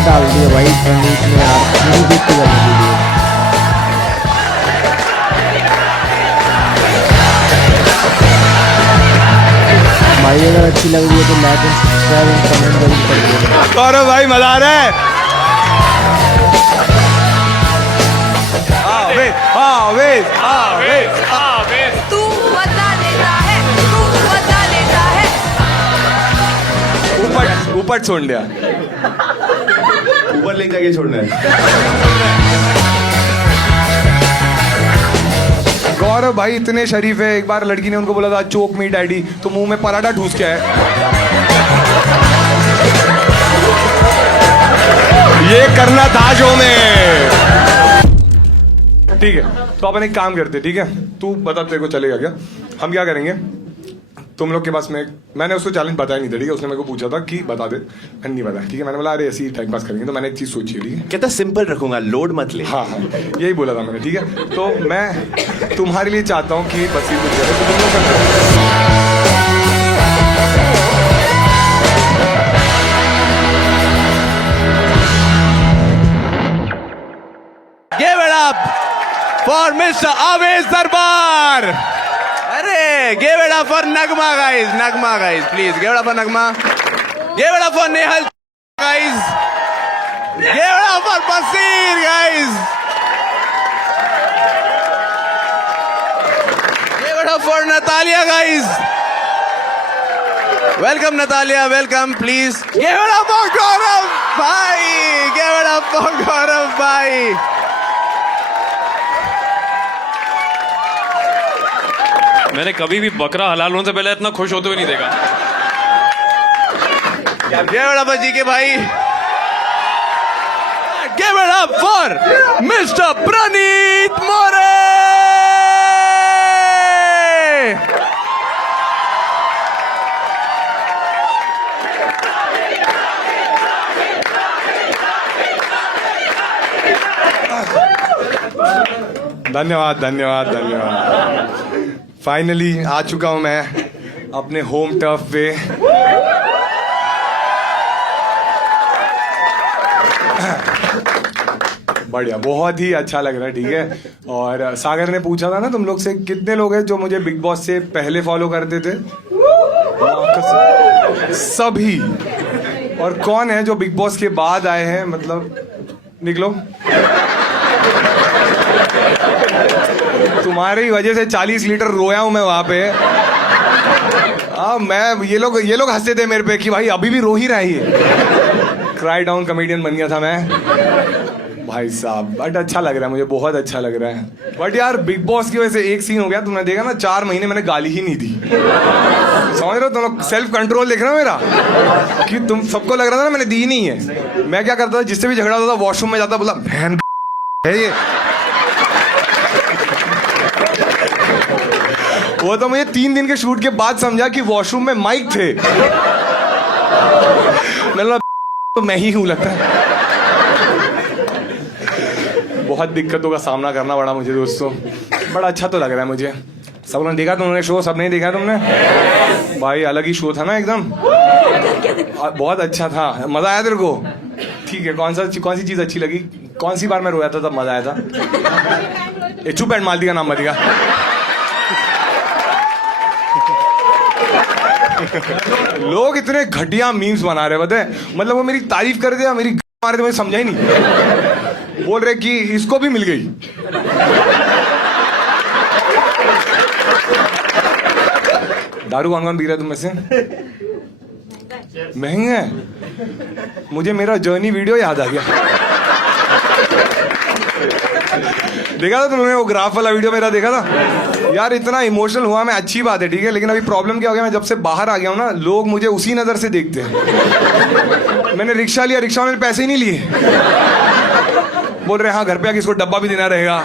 Trailer डाल दिया भाई प्रणीत ने यार, नहीं देख के जाने वीडियो। भाई अगर अच्छी लग रही है तो like and subscribe and comment जरूर कर देना। गौरव भाई मजा आ रहा है। आवेश आवेश आवेश। तू बदला लेता है, तू बदला लेता है। ऊपर छोड़ दिया, ऊपर लेके जाके छोड़ना है। गौरव भाई इतने शरीफ है। एक बार लड़की ने उनको बोला था चोक मी डैडी, तो मुंह में पराठा ठूस के आए। ये करना था जो में। ठीक है, तो अपन एक काम करते, ठीक है? तू बता तेरे को चलेगा क्या? हम क्या करेंगे, तुम लोग के पास में, मैंने उसको चैलेंज बताया नहीं था, ठीक है? उसने मेरे को पूछा था कि बता दे, मैंने नहीं बताया, ठीक है? मैंने बोला अरे ऐसे ही टाइम पास करेंगे, तो मैंने एक चीज सोची है, ठीक है? कहता सिंपल रखूंगा, लोड मत ले। हाँ हाँ, यही बोला था मैंने, ठीक है? तो मैं तुम्हारे लिए चाहता हूँ कि बस ये कुछ करे, तो तुम लोग करते। Give it up for Mr. Aves Darbar. अरे give it up for Nagma guys, Nagma guys, please give it up for Nagma. Give it up for Nehal guys. Give it up for Basir guys. Give it up for Natalia guys. Welcome Natalia, welcome please. Give it up for Gaurav bhai. Give it up for Gaurav bhai. मैंने कभी भी बकरा हलाल होने से पहले इतना खुश होते हुए नहीं देखा। Give it up जी के भाई। Give it up for Mr. Praneet More। धन्यवाद धन्यवाद धन्यवाद। फाइनली आ चुका हूं मैं अपने होम टर्फ पे। बढ़िया, बहुत ही अच्छा लग रहा है, ठीक है? और सागर ने पूछा था ना तुम लोग से, कितने लोग हैं जो मुझे बिग बॉस से पहले फॉलो करते थे? सभी। और कौन है जो बिग बॉस के बाद आए हैं? मतलब निकलो। तुम्हारी वजह से 40 लीटर रोया हूं मैं वहां पे। मैं ये लोग हंसते थे मेरे पे कि भाई अभी भी रो ही रहा है ये। क्राई डाउन कॉमेडियन बन गया था मैं भाई साहब। बट अच्छा लग रहा है मुझे, बहुत अच्छा लग रहा है। बट यार बिग बॉस की वजह से एक सीन हो गया, तुमने देखा ना, 4 महीने मैंने गाली ही नहीं दी। समझ रहे हो तुम लोग? सेल्फ कंट्रोल देख रहे हो मेरा, कि तुम सबको लग रहा था ना मैंने दी नहीं है। मैं क्या करता था, जिससे भी झगड़ा होता था वॉशरूम में जाता, बोला बहन है ये। वो तो मुझे 3 दिन के शूट के बाद समझा कि वॉशरूम में माइक थे। मैंने तो मैं ही हूं लगता है। बहुत दिक्कतों का सामना करना पड़ा मुझे दोस्तों। बड़ा अच्छा तो लग रहा है मुझे। सब ने देखा तुमने शो? सब नहीं देखा तुमने? भाई अलग ही शो था ना एकदम, बहुत अच्छा था। मजा आया तेरे को? ठीक है, कौन सी चीज अच्छी लगी? कौन सी बार मैं रोया था तब मजा आया था? चुप एंड मालती का नाम बताएगा। लोग इतने घटिया मीम्स बना रहे बताए, मतलब वो मेरी तारीफ कर दिया, मेरी मारे तो मुझे समझा ही नहीं। बोल रहे कि इसको भी मिल गई। दारू कौन कौन पी रहा है तुम में से? महंगा है। मुझे मेरा जर्नी वीडियो याद आ गया। देखा था तुमने वो ग्राफ वाला वीडियो मेरा? देखा था यार, इतना इमोशनल हुआ मैं। अच्छी बात है, ठीक है, लेकिन अभी प्रॉब्लम क्या हो गया, मैं जब से बाहर आ गया हूं ना, लोग मुझे उसी नजर से देखते हैं। मैंने रिक्शा लिया, रिक्शा वाले पैसे ही नहीं लिए। बोल रहे हाँ घर पे आके इसको डब्बा भी देना रहेगा।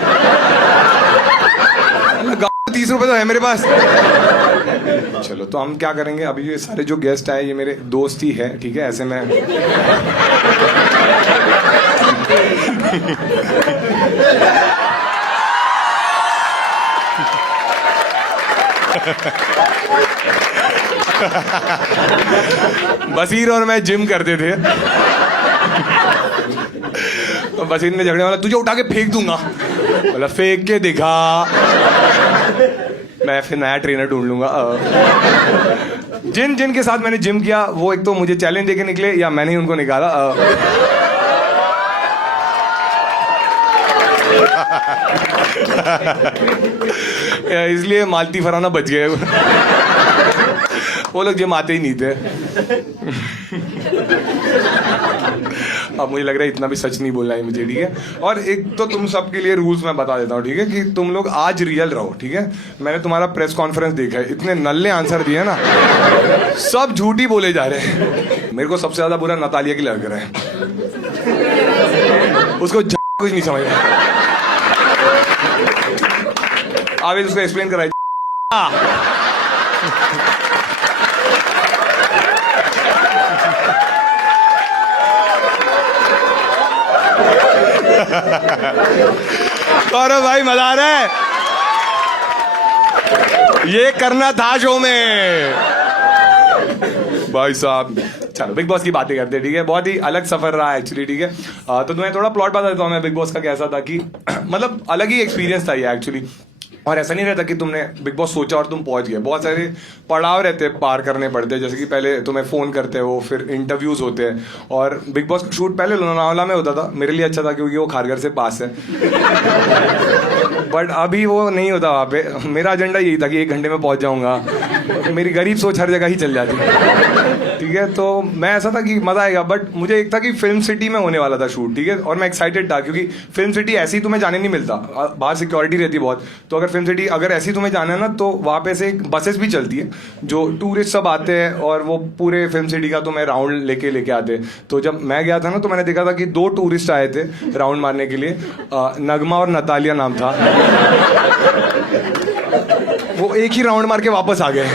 30 रुपए तो है मेरे पास। चलो तो हम क्या करेंगे, अभी ये सारे जो गेस्ट आए ये मेरे दोस्त ही है, ठीक है? ऐसे में बसीर और मैं जिम करते थे। वसीम ने झगड़े वाला तुझे उठा के फेंक दूंगा, बोला फेंक के दिखा, मैं फिर नया ट्रेनर ढूंढ लूंगा। जिन के साथ मैंने जिम किया वो एक तो मुझे चैलेंज देके निकले या मैंने ही उनको निकाला। इसलिए मालती फराना बच गए। वो लोग जिम आते ही नहीं थे। अब मुझे लग रहा है इतना भी सच नहीं बोलना है मुझे, ठीक है। और एक तो तुम सबके लिए रूल्स मैं बता देता हूँ, ठीक है, कि तुम लोग आज रियल रहो, ठीक है। मैंने तुम्हारा प्रेस कॉन्फ्रेंस देखा है, इतने नल्ले आंसर दिए ना, सब झूठी बोले जा रहे हैं। मेरे को सबसे ज्यादा बुरा नतालिया की लग रहा है, उसको कुछ नहीं समझ रहा। आवेश उसको एक्सप्लेन कराए। गौरव भाई मजा आ रहा है, ये करना था शो में भाई साहब। चलो बिग बॉस की बातें करते हैं, ठीक है। बहुत ही अलग सफर रहा है एक्चुअली, ठीक है। तो तुम्हें थोड़ा प्लॉट बता देता हूँ मैं बिग बॉस का कैसा था, कि मतलब अलग ही एक्सपीरियंस था ये एक्चुअली। और ऐसा नहीं रहता कि तुमने बिग बॉस सोचा और तुम पहुंच गए। बहुत सारे पड़ाव रहते हैं, पार करने पड़ते हैं। जैसे कि पहले तुम्हें फ़ोन करते हो, फिर इंटरव्यूज़ होते हैं। और बिग बॉस का शूट पहले लोनावाला में होता था, मेरे लिए अच्छा था क्योंकि वो खारघर से पास है। बट अभी वो नहीं होता वहाँ पे। मेरा एजेंडा यही था कि 1 घंटे में पहुँच जाऊँगा। मेरी गरीब सोच हर जगह ही चल जाती, ठीक है। तो मैं ऐसा था कि मज़ा आएगा, बट मुझे एक था कि फिल्म सिटी में होने वाला था शूट, ठीक है। और मैं एक्साइटेड था क्योंकि फिल्म सिटी ऐसी तुम्हें जाने नहीं मिलता, बाहर सिक्योरिटी रहती है बहुत। तो अगर फिल्म सिटी अगर ऐसी तुम्हें जाना है ना, तो वहाँ पे से बसेस भी चलती है जो टूरिस्ट सब आते हैं और वो पूरे फिल्म सिटी का तुम्हें राउंड लेके आते हैं। तो जब मैं गया था ना, तो मैंने देखा था कि 2 टूरिस्ट आए थे राउंड मारने के लिए, नगमा और नतालिया नाम था। वो एक ही राउंड मार के वापस आ गए।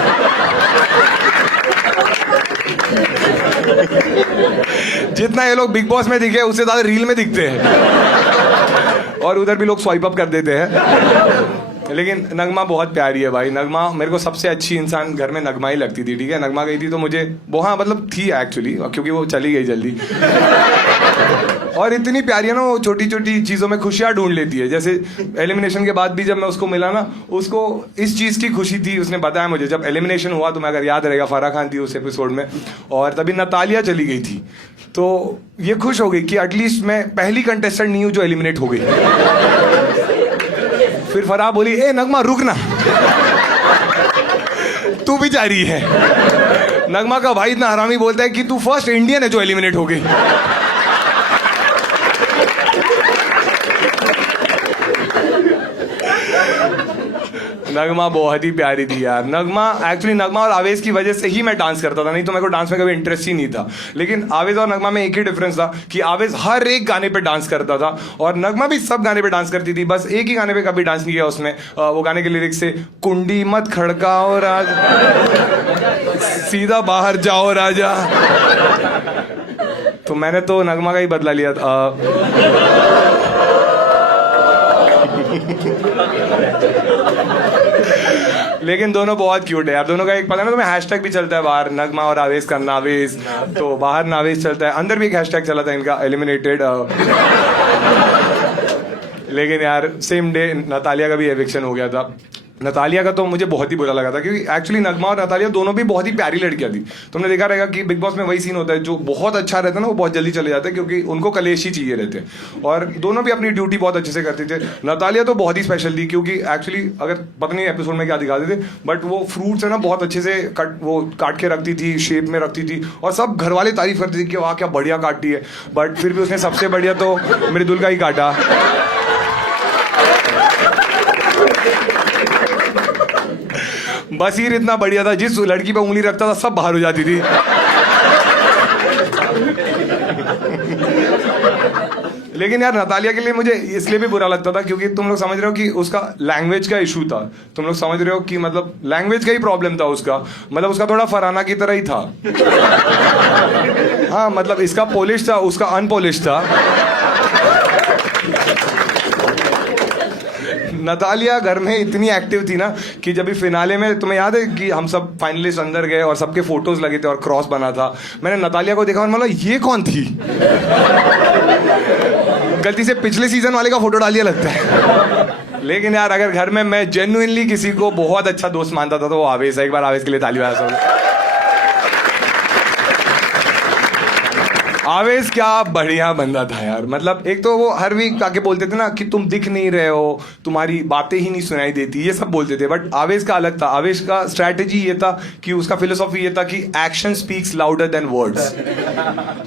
जितना ये लोग बिग बॉस में दिखे उससे ज्यादा रील में दिखते हैं, और उधर भी लोग स्वाइप अप कर देते हैं। लेकिन नगमा बहुत प्यारी है भाई। नगमा मेरे को सबसे अच्छी इंसान घर में नगमा ही लगती थी, ठीक है। नगमा गई थी तो मुझे वो, हाँ मतलब थी एक्चुअली, क्योंकि वो चली गई जल्दी। और इतनी प्यारी है ना, वो छोटी छोटी चीज़ों में खुशियाँ ढूंढ लेती है। जैसे एलिमिनेशन के बाद भी जब मैं उसको मिला ना, उसको इस चीज़ की खुशी थी। उसने बताया मुझे जब एलिमिनेशन हुआ, तो मैं अगर याद रहेगा फराह खान थी उस एपिसोड में, और तभी नतालिया चली गई थी। तो ये खुश हो गई कि एटलीस्ट मैं पहली कंटेस्टेंट नहीं हूँ जो एलिमिनेट हो गई। फिर फराह बोली, ए नगमा रुक ना, तू भी जा रही है। नगमा का भाई इतना हरामी बोलता है कि तू फर्स्ट इंडियन है जो एलिमिनेट हो गई। नगमा बहुत ही प्यारी थी यार। नगमा एक्चुअली, नगमा और आवेश की वजह से ही मैं डांस करता था, नहीं तो मेरे को डांस में कभी इंटरेस्ट ही नहीं था। लेकिन आवेश और नगमा में एक ही डिफरेंस था कि आवेश हर एक गाने पे डांस करता था और नगमा भी सब गाने पे डांस करती थी। बस एक ही गाने पे कभी डांस नहीं किया उसने। वो गाने के लिरिक्स से, कुंडी मत खड़काओ राजा, सीधा बाहर जाओ राजा। तो मैंने तो नगमा का ही बदला लिया था। लेकिन दोनों बहुत क्यूट है यार। दोनों का एक पता है ना तुम्हें, हैशटैग भी चलता है बाहर, नगमा और आवेश का नावेश। तो बाहर नावेश चलता है, अंदर भी एक हैशटैग चला था इनका, एलिमिनेटेड। लेकिन यार सेम डे नतालिया का भी एविक्शन हो गया था। नतालिया का तो मुझे बहुत ही बुरा लगा था, क्योंकि एक्चुअली नगमा और नतालिया दोनों भी बहुत ही प्यारी लड़कियां थी। तुमने देखा रहेगा कि बिग बॉस में वही सीन होता है, जो बहुत अच्छा रहता है ना वो बहुत जल्दी चले जाते हैं, क्योंकि उनको कलेश ही चाहिए रहते हैं। और दोनों भी अपनी ड्यूटी बहुत अच्छे से करते थे। नतालिया तो बहुत ही स्पेशल थी, क्योंकि एक्चुअली अगर पता नहीं एपिसोड में क्या दिखाते थे, बट वो फ्रूट्स है ना बहुत अच्छे से काट के रखती थी, शेप में रखती थी, और सब घर वाले तारीफ करते थे कि वाह क्या बढ़िया काटती है। बट फिर भी उसने सबसे बढ़िया तो मृदुल का ही काटा। बसीर इतना बढ़िया था, जिस लड़की पे उंगली रखता था सब बाहर हो जाती थी। लेकिन यार नतालिया के लिए मुझे इसलिए भी बुरा लगता था, क्योंकि तुम लोग समझ रहे हो कि उसका लैंग्वेज का इशू था। तुम लोग समझ रहे हो कि मतलब लैंग्वेज का ही प्रॉब्लम था उसका। मतलब उसका थोड़ा फरहाना की तरह ही था। हाँ मतलब इसका पोलिश था, उसका अनपोलिश था। नतालिया घर में इतनी एक्टिव थी ना कि जब भी फिनाले में, तुम्हें याद है कि हम सब फाइनलिस्ट अंदर गए और सबके फोटोज लगे थे और क्रॉस बना था। मैंने नतालिया को देखा और मतलब ये कौन थी। गलती से पिछले सीजन वाले का फोटो डाल दिया लगता है। लेकिन यार अगर घर में मैं जेन्युइनली किसी को बहुत अच्छा दोस्त मानता था तो वो आवेश है। एक बार आवेश के लिए ताली बजा सब। आवेश क्या बढ़िया बंदा था यार। मतलब एक तो वो हर वीक आके बोलते थे ना कि तुम दिख नहीं रहे हो, तुम्हारी बातें ही नहीं सुनाई देती, ये सब बोलते थे। बट आवेश का अलग था। आवेश का स्ट्रैटेजी ये था कि उसका फिलोसॉफी ये था कि action speaks louder than words.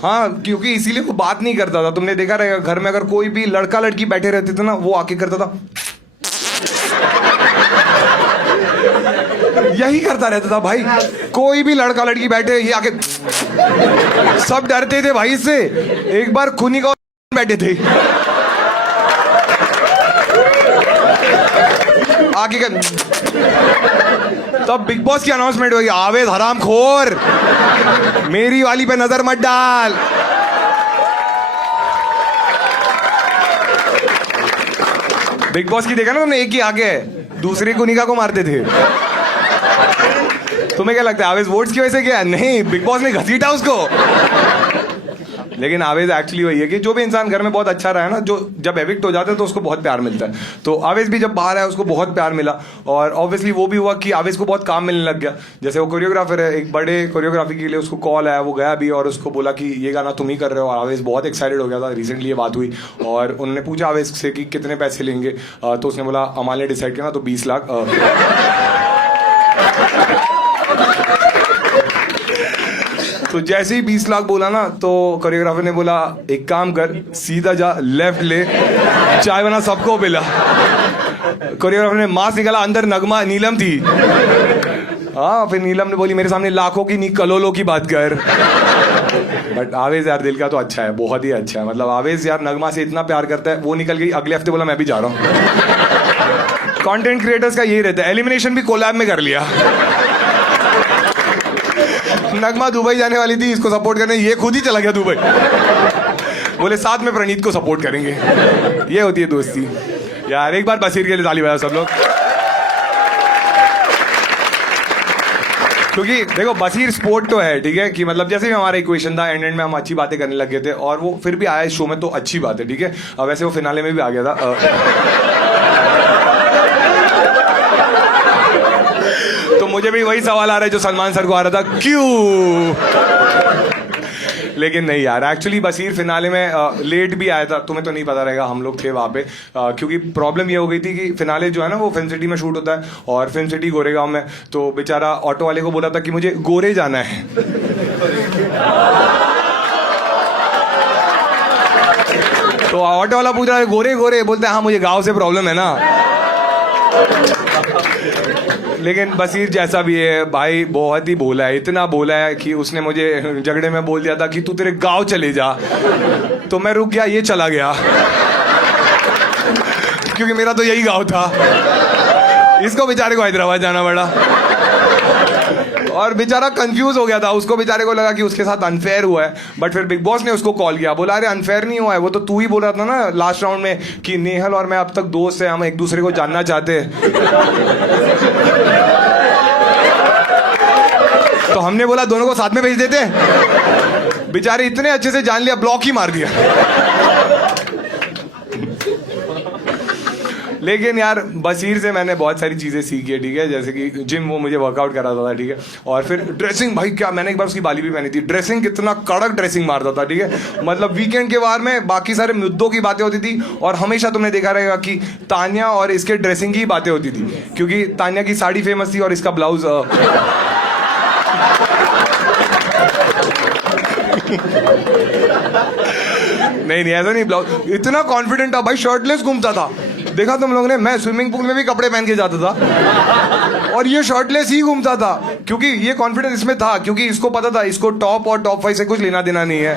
हाँ, क्योंकि इसीलिए वो बात नहीं करता था। तुमने देखा रहेगा घर में अगर कोई भी लड़का लड़की बैठे रहते थे ना, वो आके करता था यही करता रहता था भाई। कोई भी लड़का लड़की बैठे ये आके, सब डरते थे भाई इससे। एक बार खुनी का बैठे थे आगे का, तब बिग बॉस की अनाउंसमेंट हुई, आवेश हरामखोर, मेरी वाली पे नजर मत डाल। बिग बॉस की देखा ना तुमने, एक ही आगे है, दूसरी कुनिका को मारते थे। तुम्हें क्या लगता है आवेश वोट्स की वजह से क्या? नहीं, बिग बॉस ने घसीटा उसको। लेकिन आवेश एक्चुअली वही है कि जो भी इंसान घर में बहुत अच्छा रहा है ना, जो जब एविक्ट हो जाता है तो उसको बहुत प्यार मिलता है। तो आवेश भी जब बाहर आया उसको बहुत प्यार मिला। और ऑब्वियसली वो भी हुआ कि आवेश को बहुत काम मिलने लग गया। जैसे वो कोरियोग्राफर है, एक बड़े कोरियोग्राफी के लिए उसको कॉल आया, वो गया भी और उसको बोला कि ये गाना तुम ही कर रहे हो। और आवेश बहुत एक्साइटेड हो गया था। रिसेंटली ये बात हुई और उन्होंने पूछा आवेश से कि कितने पैसे लेंगे, तो उसने बोला अमाल ने डिसाइड किया ना तो 20 लाख। तो जैसे ही 20 लाख बोला ना तो कोरियोग्राफर ने बोला एक काम कर, सीधा जा, लेफ्ट ले, चाय बना, सबको पिला। कोरियोग्राफर ने मास्क निकाला, अंदर नगमा नीलम थी। हाँ, फिर नीलम ने बोली मेरे सामने लाखों की नहीं कलोलों की बात कर। बट आवेश यार दिल का तो अच्छा है, बहुत ही अच्छा है। मतलब आवेश यार नगमा से इतना प्यार करता है। वो निकल गई, अगले हफ्ते बोला मैं भी जा रहा हूँ। कंटेंट क्रिएटर्स का यही रहता है। एलिमिनेशन भी कोलैब में कर लिया। नगमा दुबई जाने वाली थी इसको सपोर्ट करने, ये खुद ही चला गया दुबई। बोले साथ में प्रणीत को सपोर्ट करेंगे। ये होती है दोस्ती यार। एक बार बसीर के लिए ताली बजाओ सब लोग। क्योंकि देखो बसीर स्पोर्ट तो है, ठीक है, कि मतलब जैसे भी हमारा इक्वेशन था, एंड में हम अच्छी बातें करने लग गए थे और वो फिर भी आया इस शो में तो अच्छी बात है, ठीक है। अब वैसे वो फिनाले में भी आ गया था। तो मुझे भी वही सवाल आ रहा है जो सलमान सर को आ रहा था, क्यों? लेकिन नहीं यार, एक्चुअली बसीर फिनाले में लेट भी आया था। तुम्हें तो नहीं पता रहेगा, हम लोग थे वहाँ पे। क्योंकि प्रॉब्लम ये हो गई थी कि फिनाले जो है ना वो फिल्म सिटी में शूट होता है और फिल्म सिटी गोरेगांव में। तो बेचारा ऑटो वाले को बोला था कि मुझे गोरे जाना है। तो ऑटो वाला पूछ रहा है गोरे गोरे, बोलते हैं हाँ मुझे गाँव से प्रॉब्लम है ना। लेकिन बसीर जैसा भी है भाई, बहुत ही भोला है। इतना भोला है कि उसने मुझे झगड़े में बोल दिया था कि तू तेरे गांव चले जा, तो मैं रुक गया, ये चला गया। क्योंकि मेरा तो यही गांव था। इसको बेचारे को हैदराबाद जाना पड़ा और बेचारा कंफ्यूज हो गया था। उसको बेचारे को लगा कि उसके साथ अनफेयर हुआ है। बट फिर बिग बॉस ने उसको कॉल किया, बोला अरे अनफेयर नहीं हुआ है, वो तो तू ही बोल रहा था ना लास्ट राउंड में कि नेहल और मैं अब तक दोस्त हैं, हम एक दूसरे को जानना चाहते हैं। तो हमने बोला दोनों को साथ में भेज देते। बेचारे इतने अच्छे से जान लिया, ब्लॉक ही मार दिया। लेकिन यार बसीर से मैंने बहुत सारी चीज़ें सीखी है, ठीक है। जैसे कि जिम वो मुझे वर्कआउट कराता था, ठीक है। और फिर ड्रेसिंग, भाई क्या, मैंने एक बार उसकी बाली भी पहनी थी। ड्रेसिंग कितना कड़क ड्रेसिंग मारता था, ठीक है। मतलब वीकेंड के बार में बाकी सारे मुद्दों की बातें होती थी और हमेशा तुमने देखा रहेगा कि तान्या और इसके ड्रेसिंग की बातें होती थी। क्योंकि तान्या की साड़ी फेमस थी और इसका ब्लाउज नहीं ऐसा नहीं, ब्लाउज इतना कॉन्फिडेंट था भाई, शर्टलेस घूमता था। देखा तुम लोगों ने, मैं स्विमिंग पूल में भी कपड़े पहन के जाता था और ये शर्टलेस ही घूमता था। क्योंकि ये कॉन्फिडेंस इसमें था, क्योंकि इसको पता था इसको टॉप और टॉप 5 से कुछ लेना देना नहीं है।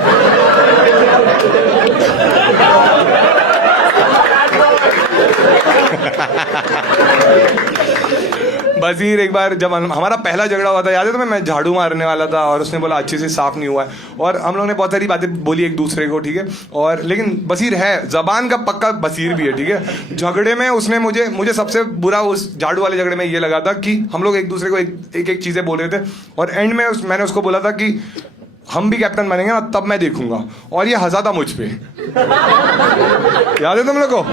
बसीर एक बार जब हमारा पहला झगड़ा हुआ था, याद है तुम्हें, मैं झाड़ू मारने वाला था और उसने बोला अच्छे से साफ नहीं हुआ है और हम लोगों ने बहुत सारी बातें बोली एक दूसरे को, ठीक है। और लेकिन बसीर है जबान का पक्का बसीर भी है, ठीक है। झगड़े में उसने मुझे सबसे बुरा उस झाड़ू वाले झगड़े में ये लगा था कि हम लोग एक दूसरे को एक एक चीज़ें बोल रहे थे और एंड में मैंने उसको बोला था कि हम भी कैप्टन बनेंगे ना तब मैं देखूंगा। और ये हंसा था मुझ पे, याद है तुम लोग को?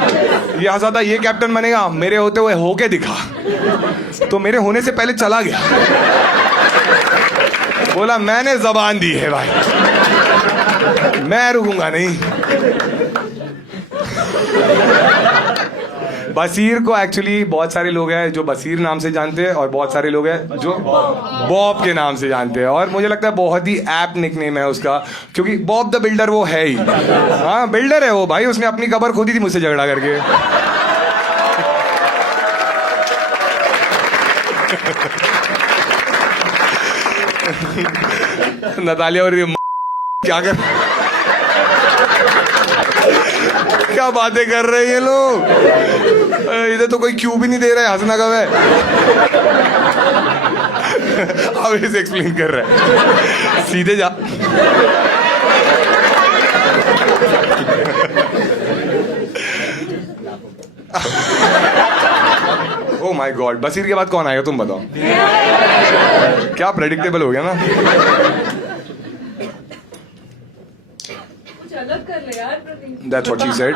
ये हंसा था, ये कैप्टन बनेगा, मेरे होते हुए होके दिखा, तो मेरे होने से पहले चला गया। बोला मैंने जबान दी है भाई, मैं रुकूंगा नहीं। बसीर को एक्चुअली बहुत सारे लोग हैं जो बसीर नाम से जानते हैं और बहुत सारे लोग हैं जो बॉब के नाम से जानते हैं, और मुझे लगता है बहुत ही ऐप्ट निकनेम है उसका, क्योंकि बॉब द बिल्डर वो है ही। हाँ बिल्डर है वो भाई, उसने अपनी कबर खोदी थी मुझसे झगड़ा करके। नतालिया और क्या कर, क्या बातें कर रहे हैं ये लोग? इधर तो कोई क्यू भी नहीं दे रहा है, हंसना कब है? अब इसे एक्सप्लेन कर रहा है, सीधे जा। ओह माय गॉड, बसीर के बाद कौन आएगा तुम बताओ? क्या प्रेडिक्टेबल हो गया ना? अलग कर ले यार प्रतीक। That's what she said.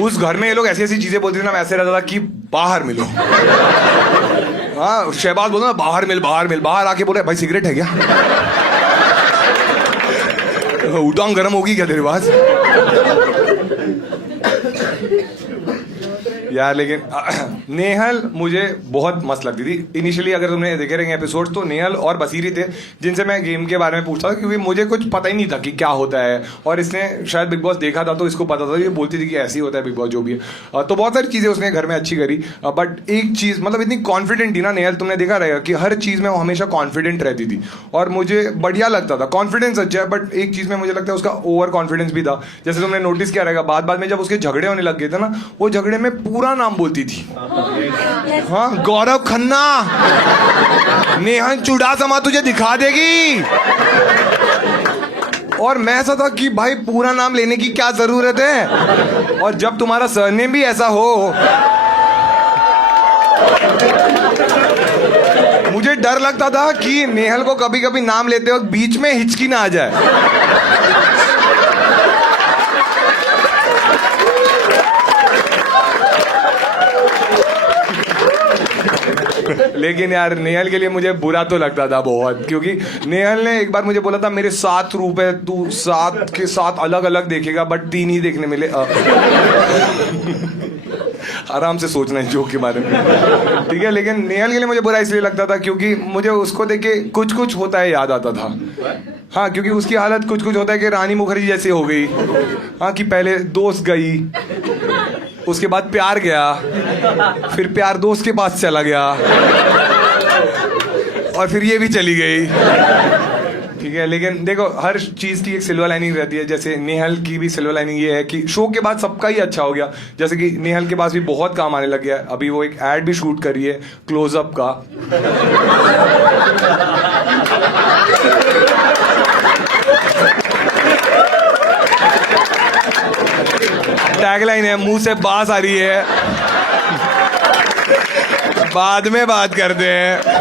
उस घर में ये लोग ऐसी ऐसी चीजें बोलते थे ना, मैं ऐसे रहता था कि बाहर मिलो। हाँ शहबाज बोलता ना बाहर मिल, बाहर मिल, बाहर आके बोले भाई सिगरेट है क्या? उटांग गर्म होगी क्या तेरे पास? यार लेकिन नेहल मुझे बहुत मस्त लगती थी इनिशियली। अगर तुमने देखे रहेंगे एपिसोड तो नेहल और बसीरी थे जिनसे मैं गेम के बारे में पूछता था, क्योंकि मुझे कुछ पता ही नहीं था कि क्या होता है, और इसने शायद बिग बॉस देखा था तो इसको पता था। ये बोलती थी कि ऐसे ही होता है बिग बॉस जो भी है, तो बहुत सारी चीज़ें उसने घर में अच्छी करी। बट एक चीज़ मतलब इतनी कॉन्फिडेंट थी ना नेहल, तुमने देखा रहेगा कि हर चीज़ में वो हमेशा कॉन्फिडेंट रहती थी और मुझे बढ़िया लगता था। कॉन्फिडेंस अच्छा है, बट एक चीज़ में मुझे लगता है उसका ओवर कॉन्फिडेंस भी था। जैसे तुमने नोटिस किया रहेगा बाद में जब उसके झगड़े होने लग गए थे ना, वो झगड़े में पूरा नाम बोलती थी। हाँ गौरव खन्ना, नेहन चुड़ासमा तुझे दिखा देगी। और मैं ऐसा था कि भाई पूरा नाम लेने की क्या जरूरत है, और जब तुम्हारा सरनेम भी ऐसा हो, मुझे डर लगता था कि नेहल को कभी कभी नाम लेते वक्त बीच में हिचकी ना आ जाए। लेकिन यार नेहल के लिए मुझे बुरा तो लगता था बहुत, क्योंकि नेहल ने एक बार मुझे बोला था मेरे 7 रूप है, तू 7 के 7 अलग अलग देखेगा बट 3 ही देखने मिले। आराम से सोचना है जोक के बारे में, ठीक है। लेकिन नेहल के लिए मुझे बुरा इसलिए लगता था क्योंकि मुझे उसको देख के कुछ कुछ होता है याद आता था। हाँ क्योंकि उसकी हालत कुछ कुछ होता है कि रानी मुखर्जी जैसी हो गई। हाँ कि पहले दोस्त गई, उसके बाद प्यार गया, फिर प्यार दोस्त के पास चला गया, और फिर ये भी चली गई, ठीक है। लेकिन देखो हर चीज़ की एक सिल्वर लाइनिंग रहती है। जैसे नेहल की भी सिल्वर लाइनिंग ये है कि शो के बाद सबका ही अच्छा हो गया। जैसे कि नेहल के पास भी बहुत काम आने लग गया। अभी वो एक एड भी शूट करी है क्लोजअप का। टैगलाइन है मुंह से बात आ रही है, बाद में बात करते हैं।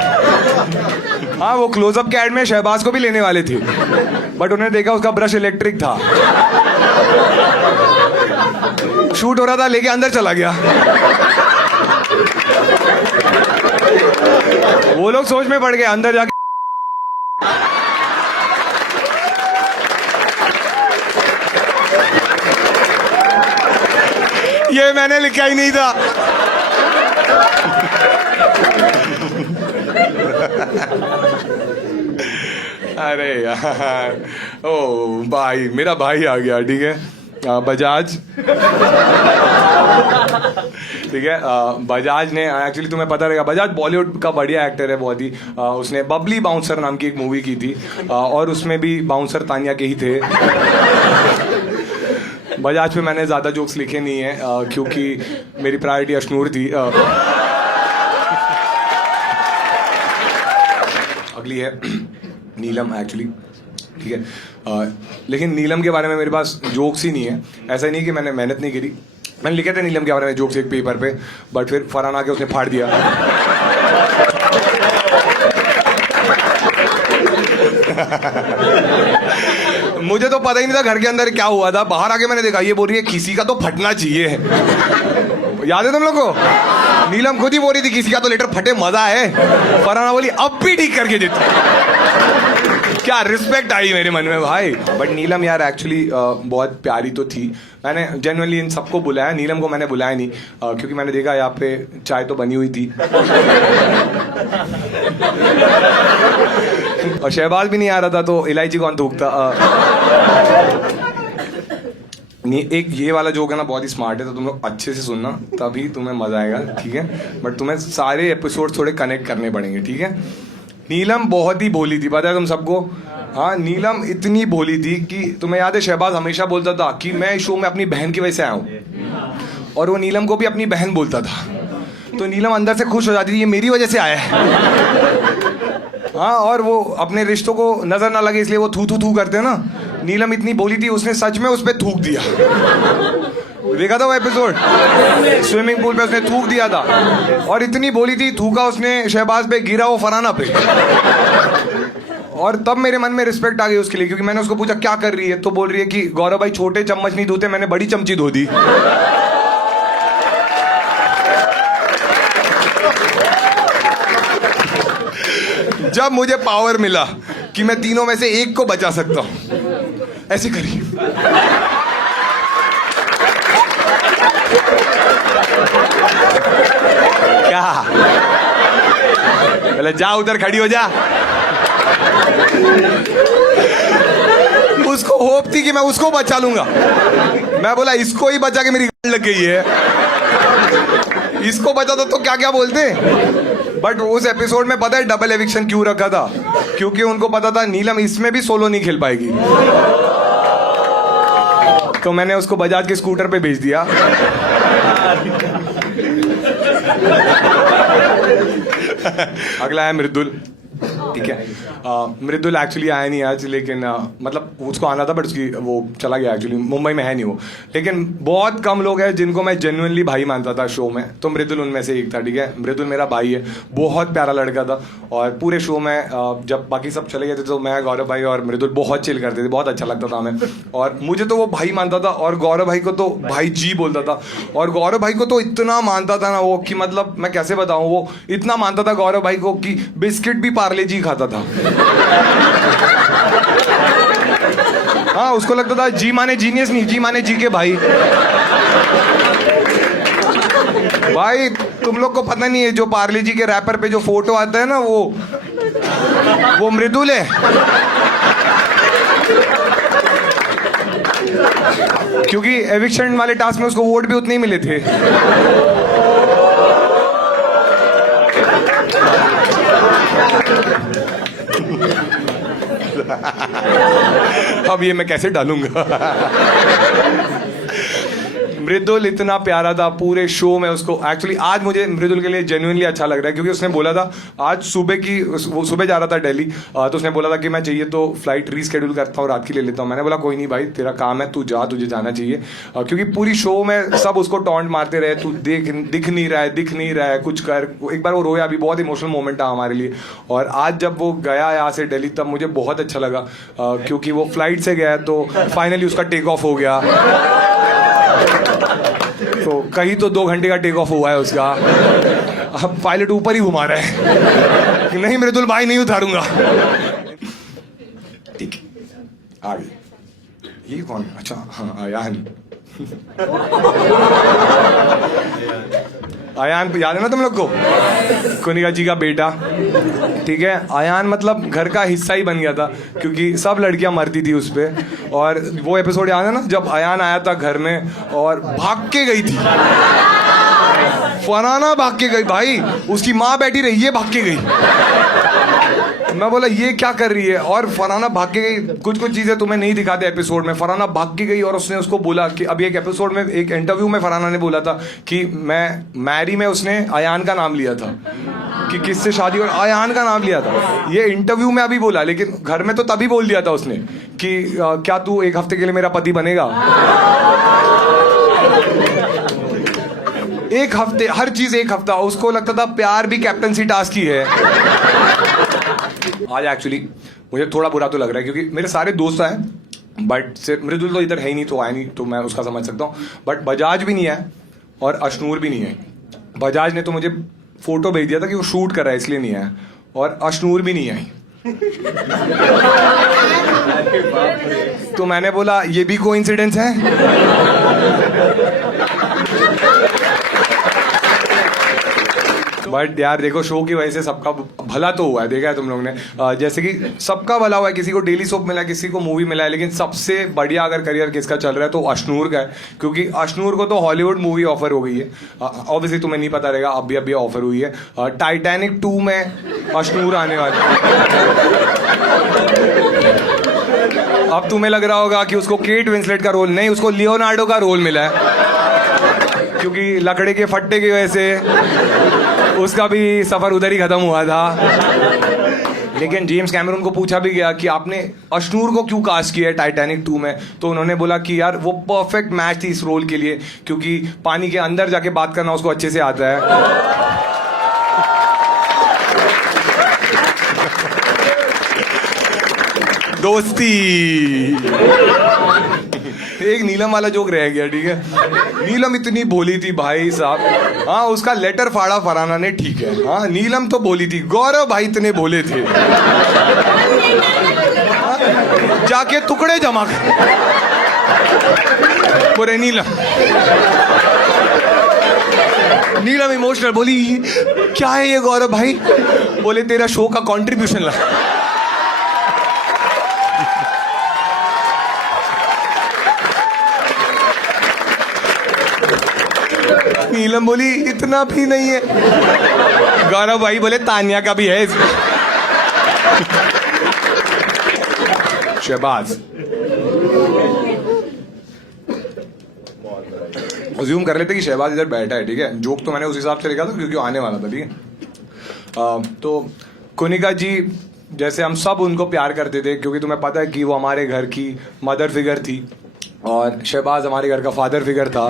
हाँ वो क्लोजअप के एड में शहबाज को भी लेने वाले थे, बट उन्होंने देखा उसका ब्रश इलेक्ट्रिक था, शूट हो रहा था लेके अंदर चला गया। वो लोग सोच में पड़ गए, अंदर जाके ये मैंने लिखा ही नहीं था। अरे यार, ओ भाई मेरा भाई आ गया, ठीक है। बजाज, ठीक है। बजाज ने एक्चुअली तुम्हें पता रहेगा बजाज बॉलीवुड का बढ़िया एक्टर है बहुत ही। उसने बबली बाउंसर नाम की एक मूवी की थी, और उसमें भी बाउंसर तानिया के ही थे। बजाज पे मैंने ज़्यादा जोक्स लिखे नहीं है क्योंकि मेरी प्रायोरिटी अशनूर थी। अगली है नीलम एक्चुअली, ठीक है। लेकिन नीलम के बारे में मेरे पास जोक्स ही नहीं है। ऐसा ही नहीं कि मैंने मेहनत नहीं करी, मैंने लिखे थे नीलम के बारे में जोक्स एक पेपर पे, बट फिर फरहान आके उसने फाड़ दिया। मुझे तो पता ही नहीं था घर के अंदर क्या हुआ था, बाहर आके मैंने देखा ये बोल रही है किसी का तो फटना चाहिए। याद है तुम लोग को? नीलम खुद ही बोल रही थी किसी का तो लेटर फटे मजा है। फरहाना बोली अब भी ठीक करके देती। क्या रिस्पेक्ट आई मेरे मन में भाई। बट नीलम यार एक्चुअली बहुत प्यारी तो थी। मैंने जेन्युइनली इन सबको बुलाया, नीलम को मैंने बुलाया नहीं क्योंकि मैंने देखा यहाँ पे चाय तो बनी हुई थी और शहबाज भी नहीं आ रहा था तो इलायची कौन थूकता। एक ये वाला जोक है ना बहुत ही स्मार्ट है, तो तुम लोग अच्छे से सुनना तभी तुम्हें मजा आएगा, ठीक है? बट तुम्हें सारे एपिसोड थोड़े कनेक्ट करने पड़ेंगे, ठीक है? नीलम बहुत ही भोली थी, पता है तुम सबको? हाँ, नीलम इतनी भोली थी कि तुम्हें याद है शहबाज हमेशा बोलता था कि मैं इस शो में अपनी बहन की वजह से आया हूँ, और वो नीलम को भी अपनी बहन बोलता था। तो नीलम अंदर से खुश हो जाती थी ये मेरी वजह से आया है। हाँ, और वो अपने रिश्तों को नजर ना लगे इसलिए वो थू थू थू करते हैं ना। नीलम इतनी बोली थी उसने सच में उस पर थूक दिया। देखा था वो एपिसोड? स्विमिंग पूल पे उसने थूक दिया था, और इतनी बोली थी थूका उसने शहबाज पे, गिरा वो फरहाना पे। और तब मेरे मन में रिस्पेक्ट आ गई उसके लिए, क्योंकि मैंने उसको पूछा क्या कर रही है, तो बोल रही है कि गौरव भाई छोटे चम्मच नहीं धोते, मैंने बड़ी चमची धो दी। जब मुझे पावर मिला कि मैं तीनों में से एक को बचा सकता हूं, ऐसे करिए। क्या? पहले जा उधर खड़ी हो जा। उसको होप थी कि मैं उसको बचा लूंगा। मैं बोला इसको ही बचा के मेरी लग गई है, इसको बचा तो क्या क्या बोलते। बट उस एपिसोड में पता है डबल एविक्शन क्यों रखा था? क्योंकि उनको पता था नीलम इसमें भी सोलो नहीं खेल पाएगी, तो मैंने उसको बजाज के स्कूटर पे भेज दिया। अगला है मृदुल, ठीक है? मृदुल एक्चुअली आया नहीं आज, लेकिन मतलब उसको आना था बट उसकी वो चला गया, एक्चुअली मुंबई में है नहीं वो। लेकिन बहुत कम लोग हैं जिनको मैं जेन्युइनली भाई मानता था शो में, तो मृदुल उनमें से एक था, ठीक है? मृदुल मेरा भाई है, बहुत प्यारा लड़का था। और पूरे शो में जब बाकी सब चले गए थे तो मैं, गौरव भाई और मृदुल बहुत चिल करते थे, बहुत अच्छा लगता था हमें। और मुझे तो वो भाई मानता था, और गौरव भाई को तो भाई जी बोलता था। और गौरव भाई को तो इतना मानता था ना वो कि मतलब मैं कैसे बताऊँ, वो इतना मानता था गौरव भाई को कि बिस्किट भी पार्ले जी खाता था। हाँ, उसको लगता था जी माने जीनियस नहीं, जी माने जी के भाई। भाई तुम लोग को पता नहीं है, जो पार्ले जी के रैपर पे जो फोटो आता है ना वो मृदुल है। क्योंकि एविक्शन वाले टास्क में उसको वोट भी उतने ही मिले थे। अब ये मैं कैसे डालूंगा? मृदुल इतना प्यारा था पूरे शो में। उसको एक्चुअली आज मुझे मृदुल के लिए जेन्युइनली अच्छा लग रहा है, क्योंकि उसने बोला था आज सुबह की, वो सुबह जा रहा था दिल्ली, तो उसने बोला था कि मैं चाहिए तो फ्लाइट रीस्केड्यूल करता हूँ, रात की ले लेता हूँ। मैंने बोला कोई नहीं भाई, तेरा काम है, तू जा, तुझे जाना चाहिए। क्योंकि पूरी शो में सब उसको टॉन्ट मारते रहे, तू दिख नहीं रहा है, कुछ कर। एक बार वो रोया भी, बहुत इमोशनल मोमेंट था हमारे लिए। और आज जब वो गया यहाँ से दिल्ली, तब मुझे बहुत अच्छा लगा, क्योंकि वो फ्लाइट से गया तो फाइनली उसका टेक ऑफ हो गया। तो कहीं तो 2 घंटे का टेक ऑफ हुआ है उसका। अब पायलट ऊपर ही घुमा रहा है कि नहीं मृदुल भाई नहीं उतारूंगा। ठीक है, आ गई। ये कौन? अच्छा हाँ, अयान। अयान याद है ना तुम लोग को? कुनिका जी का बेटा, ठीक है? अयान मतलब घर का हिस्सा ही बन गया था, क्योंकि सब लड़कियां मरती थी उस पे। और वो एपिसोड याद है ना जब अयान आया था घर में और भाग के गई थी फरहाना, भाग के गई भाई, उसकी माँ बैठी रही, ये भाग के गई। मैं बोला ये क्या कर रही है? और फरहाना भाग के गई। कुछ चीजें तुम्हें नहीं दिखाते एपिसोड में। फरहाना भाग के गई और उसने उसको बोला कि अभी एक एपिसोड में, एक इंटरव्यू में फरहाना ने बोला था कि मैं मैरी में उसने अयान का नाम लिया था, कि किससे शादी, और अयान का नाम लिया था। ये इंटरव्यू में अभी बोला, लेकिन घर में तो तभी बोल दिया था उसने कि क्या तू 1 हफ्ते के लिए मेरा पति बनेगा? 1 हफ्ते, हर चीज 1 हफ्ता। उसको लगता था प्यार भी कैप्टनसी टास्क ही है। आज एक्चुअली मुझे थोड़ा बुरा तो लग रहा है क्योंकि मेरे सारे दोस्त हैं बट सिर्फ मृदुल तो इधर है ही नहीं तो आया नहीं तो मैं उसका समझ सकता हूँ बट बजाज भी नहीं है और अशनूर भी नहीं है बजाज ने तो मुझे फोटो भेज दिया था कि वो शूट कर रहा है इसलिए नहीं है और अशनूर भी नहीं आई तो मैंने बोला ये भी कोइंसिडेंस है बट यार देखो शो की वजह से सबका भला तो हुआ है देखा है तुम लोग ने जैसे कि सबका भला हुआ है किसी को डेली सोप मिला है किसी को मूवी मिला है लेकिन सबसे बढ़िया अगर करियर किसका चल रहा है तो अशनूर का है क्योंकि अशनूर को तो हॉलीवुड मूवी ऑफर हो गई है ऑब्वियसली तुम्हें नहीं पता रहेगा अभी ऑफर हुई है टाइटैनिक 2 में अशनूर आने वाला अब तुम्हें लग रहा होगा कि उसको केट विंसलेट का रोल नहीं उसको लियोनार्डो का रोल मिला है क्योंकि लकड़े के फट्टे की वजह से उसका भी सफर उधर ही खत्म हुआ था लेकिन जेम्स कैमरून को पूछा भी गया कि आपने अशनूर को क्यों कास्ट किया है टाइटैनिक 2 में तो उन्होंने बोला कि यार वो परफेक्ट मैच थी इस रोल के लिए क्योंकि पानी के अंदर जाके बात करना उसको अच्छे से आता है दोस्ती एक नीलम वाला जोक रह गया ठीक है नीलम इतनी भोली थी भाई साहब हाँ उसका लेटर फाड़ा फराना ने ठीक है हाँ नीलम तो भोली थी गौरव भाई इतने भोले थे हाँ, जाके टुकड़े जमा कर बोले नीलम इमोशनल बोली क्या है ये गौरव भाई बोले तेरा शो का कंट्रीब्यूशन ला नीलम बोली इतना भी नहीं है गौरव भाई बोले तानिया का भी है इसमें शहबाज अज्यूम कर लेते कि शहबाज इधर बैठा है ठीक है जोक तो मैंने उस हिसाब से लिखा था क्योंकि आने वाला था ठीक है तो कुनिका जी जैसे हम सब उनको प्यार करते थे क्योंकि तुम्हें पता है कि वो हमारे घर की मदर फिगर थी और शहबाज हमारे घर का फादर फिगर था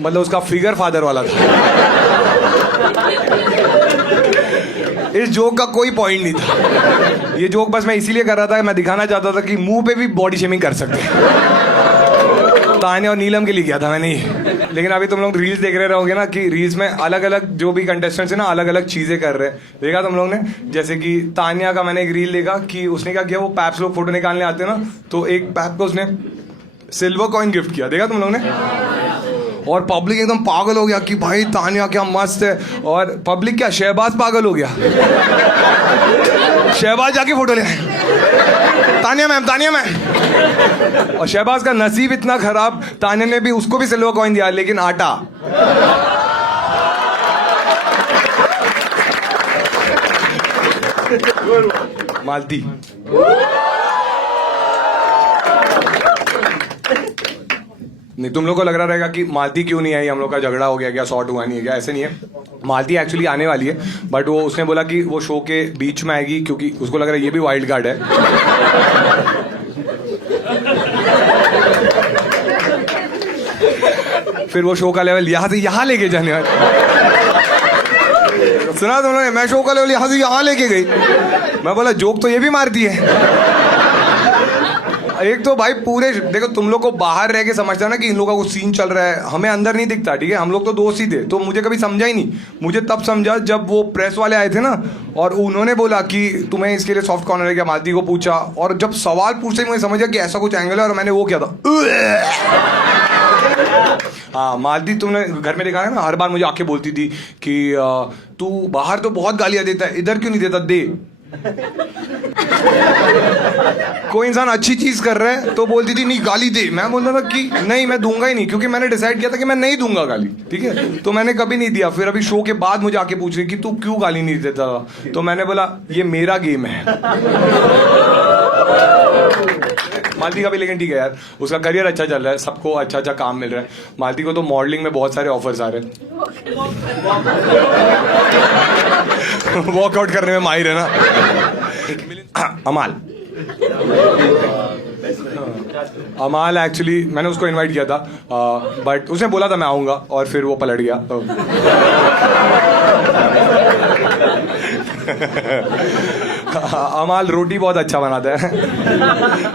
मतलब उसका फिगर फादर वाला था इस जोक का कोई पॉइंट नहीं था ये जोक बस मैं इसीलिए कर रहा था कि मैं दिखाना चाहता था कि मुंह पे भी बॉडी शेमिंग कर सकते हैं तान्या और नीलम के लिए किया था मैंने ये लेकिन अभी तुम लोग रील्स देख रहे रहोगे ना कि रील्स में अलग अलग जो भी कंटेस्टेंट्स है ना अलग अलग चीजें कर रहे हैं देखा तुम लोग ने जैसे कि तान्या का मैंने एक रील देखा कि उसने क्या किया वो पैप्स लोग फोटो निकालने आते हैं ना तो एक पैप को उसने सिल्वर कॉइन गिफ्ट किया देखा तुम लोग ने और पब्लिक एकदम पागल हो गया कि भाई तान्या क्या मस्त है और पब्लिक क्या शहबाज पागल हो गया शहबाज जाके फोटो ले तान्या मैम और शहबाज का नसीब इतना खराब तान्या ने भी उसको भी सिल्वर कॉइन दिया लेकिन आटा मालती नहीं तुम लोग को लग रहा रहेगा कि मालती क्यों नहीं आई हम लोग का झगड़ा हो गया क्या सॉर्ट हुआ नहीं है क्या ऐसे नहीं है मालती एक्चुअली आने वाली है बट वो उसने बोला कि वो शो के बीच में आएगी क्योंकि उसको लग रहा है ये भी वाइल्ड कार्ड है फिर वो शो का लेवल यहाँ से यहाँ लेके जाने वाला सुना तुम लोगों ने मैं शो का लेवल यहाँ से यहाँ लेके गई मैं बोला जोक तो ये भी मारती है एक तो भाई पूरे देखो तुम लोग को बाहर रह के समझता ना कि इन लोगों का कुछ सीन चल रहा है हमें अंदर नहीं दिखता ठीक है हम लोग तो दोस्त ही थे तो मुझे कभी समझा ही नहीं मुझे तब समझा जब वो प्रेस वाले आए थे ना और उन्होंने बोला कि तुम्हें इसके लिए सॉफ्ट कॉर्नर है क्या मालती को पूछा और जब सवाल पूछते मुझे समझा कि ऐसा कुछ एंगल है और मैंने वो किया था हाँ मालती तुमने घर में देखा है ना हर बार मुझे आके बोलती थी कि तू बाहर तो बहुत गालियां देता है इधर क्यों नहीं देता दे कोई इंसान अच्छी चीज कर रहा है तो बोलती थी नहीं गाली दे मैं बोलता था कि नहीं मैं दूंगा ही नहीं क्योंकि मैंने डिसाइड किया था कि मैं नहीं दूंगा गाली ठीक है तो मैंने कभी नहीं दिया फिर अभी शो के बाद मुझे आके पूछ रही कि तू क्यों गाली नहीं देता तो मैंने बोला ये मेरा गेम है मालती का भी लेकिन ठीक है यार उसका करियर अच्छा चल रहा है सबको अच्छा अच्छा काम मिल रहा है मालती को तो मॉडलिंग में बहुत सारे ऑफर्स आ रहे हैं वॉकआउट करने में माहिर है ना अमाल अमाल एक्चुअली मैंने उसको इनवाइट किया था बट उसने बोला था मैं आऊंगा और फिर वो पलट गया अमाल रोटी बहुत अच्छा बनाता है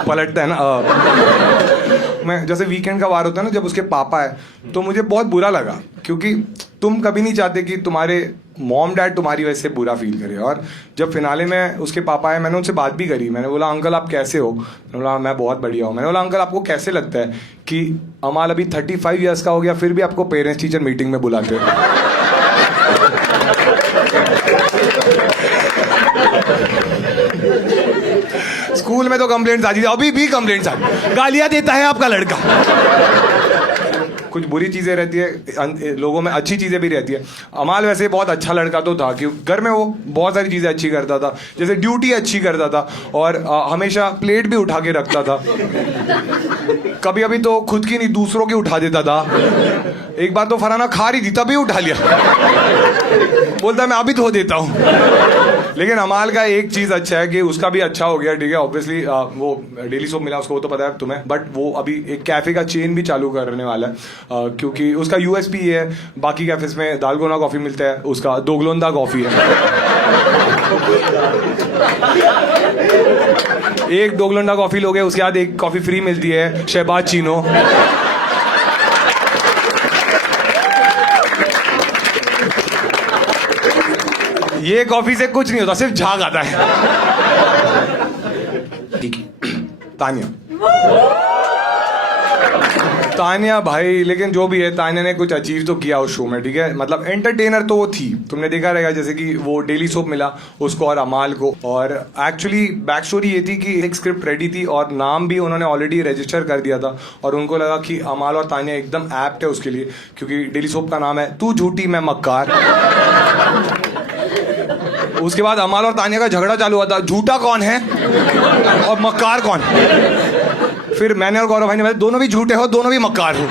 पलटता है ना। मैं जैसे वीकेंड का वार होता है ना, जब उसके पापा है तो मुझे बहुत बुरा लगा, क्योंकि तुम कभी नहीं चाहते कि तुम्हारे मॉम डैड तुम्हारी वजह से बुरा फील करे। और जब फिनाले में उसके पापा आए, मैंने उनसे बात भी करी। मैंने बोला अंकल आप कैसे हो? मैंने बोला मैं बहुत बढ़िया हूँ। मैंने बोला अंकल आपको कैसे लगता है कि अमाल अभी 35 ईयर्स का हो गया फिर भी आपको पेरेंट्स टीचर मीटिंग में बुलाते हैं? स्कूल में तो कंप्लेंट्स आती थी, अभी भी कंप्लेंट्स आती, गालियां देता है आपका लड़का। कुछ बुरी चीजें रहती है लोगों में, अच्छी चीजें भी रहती है। अमाल वैसे बहुत अच्छा लड़का तो था कि घर में वो बहुत सारी चीजें अच्छी करता था, जैसे ड्यूटी अच्छी करता था और हमेशा प्लेट भी उठा के रखता था। कभी अभी तो खुद की नहीं दूसरों की उठा देता था। एक बार तो फराना खा रही थी तभी उठा लिया, बोलता मैं अभी धो देता हूँ। लेकिन अमाल का एक चीज अच्छा है कि उसका भी अच्छा हो गया, ठीक है। ऑब्वियसली वो डेली सोप मिला उसको, वो तो पता है तुम्हें, बट वो अभी एक कैफे का चेन भी चालू करने वाला है, क्योंकि उसका यूएसपी ये है। बाकी कैफेज में दालगोना कॉफी मिलता है, उसका दोगलोंदा कॉफी है। एक दोगलोंदा कॉफी लोगे उसके बाद एक कॉफी फ्री मिलती है, शहबाज चीनो। ये कॉफी से कुछ नहीं होता, सिर्फ झाग आता है। ठीक है, तानिया भाई, लेकिन जो भी है तानिया ने कुछ अचीव तो किया उस शो में, ठीक है। मतलब एंटरटेनर तो वो थी, तुमने देखा रहेगा, जैसे कि वो डेली सोप मिला उसको और अमाल को। और एक्चुअली बैक स्टोरी ये थी कि एक स्क्रिप्ट रेडी थी और नाम भी उन्होंने ऑलरेडी रजिस्टर कर दिया था, और उनको लगा कि अमाल और तानिया एकदम एप्ट है उसके लिए, क्योंकि डेली सोप का नाम है तू झूठी मैं मक्कार। उसके बाद अमाल और तानिया का झगड़ा चालू हुआ था, झूठा कौन है और मक्कार कौन? फिर मैंने और गौरव भाई ने बताया दोनों भी झूठे हो, दोनों भी मक्कार हो।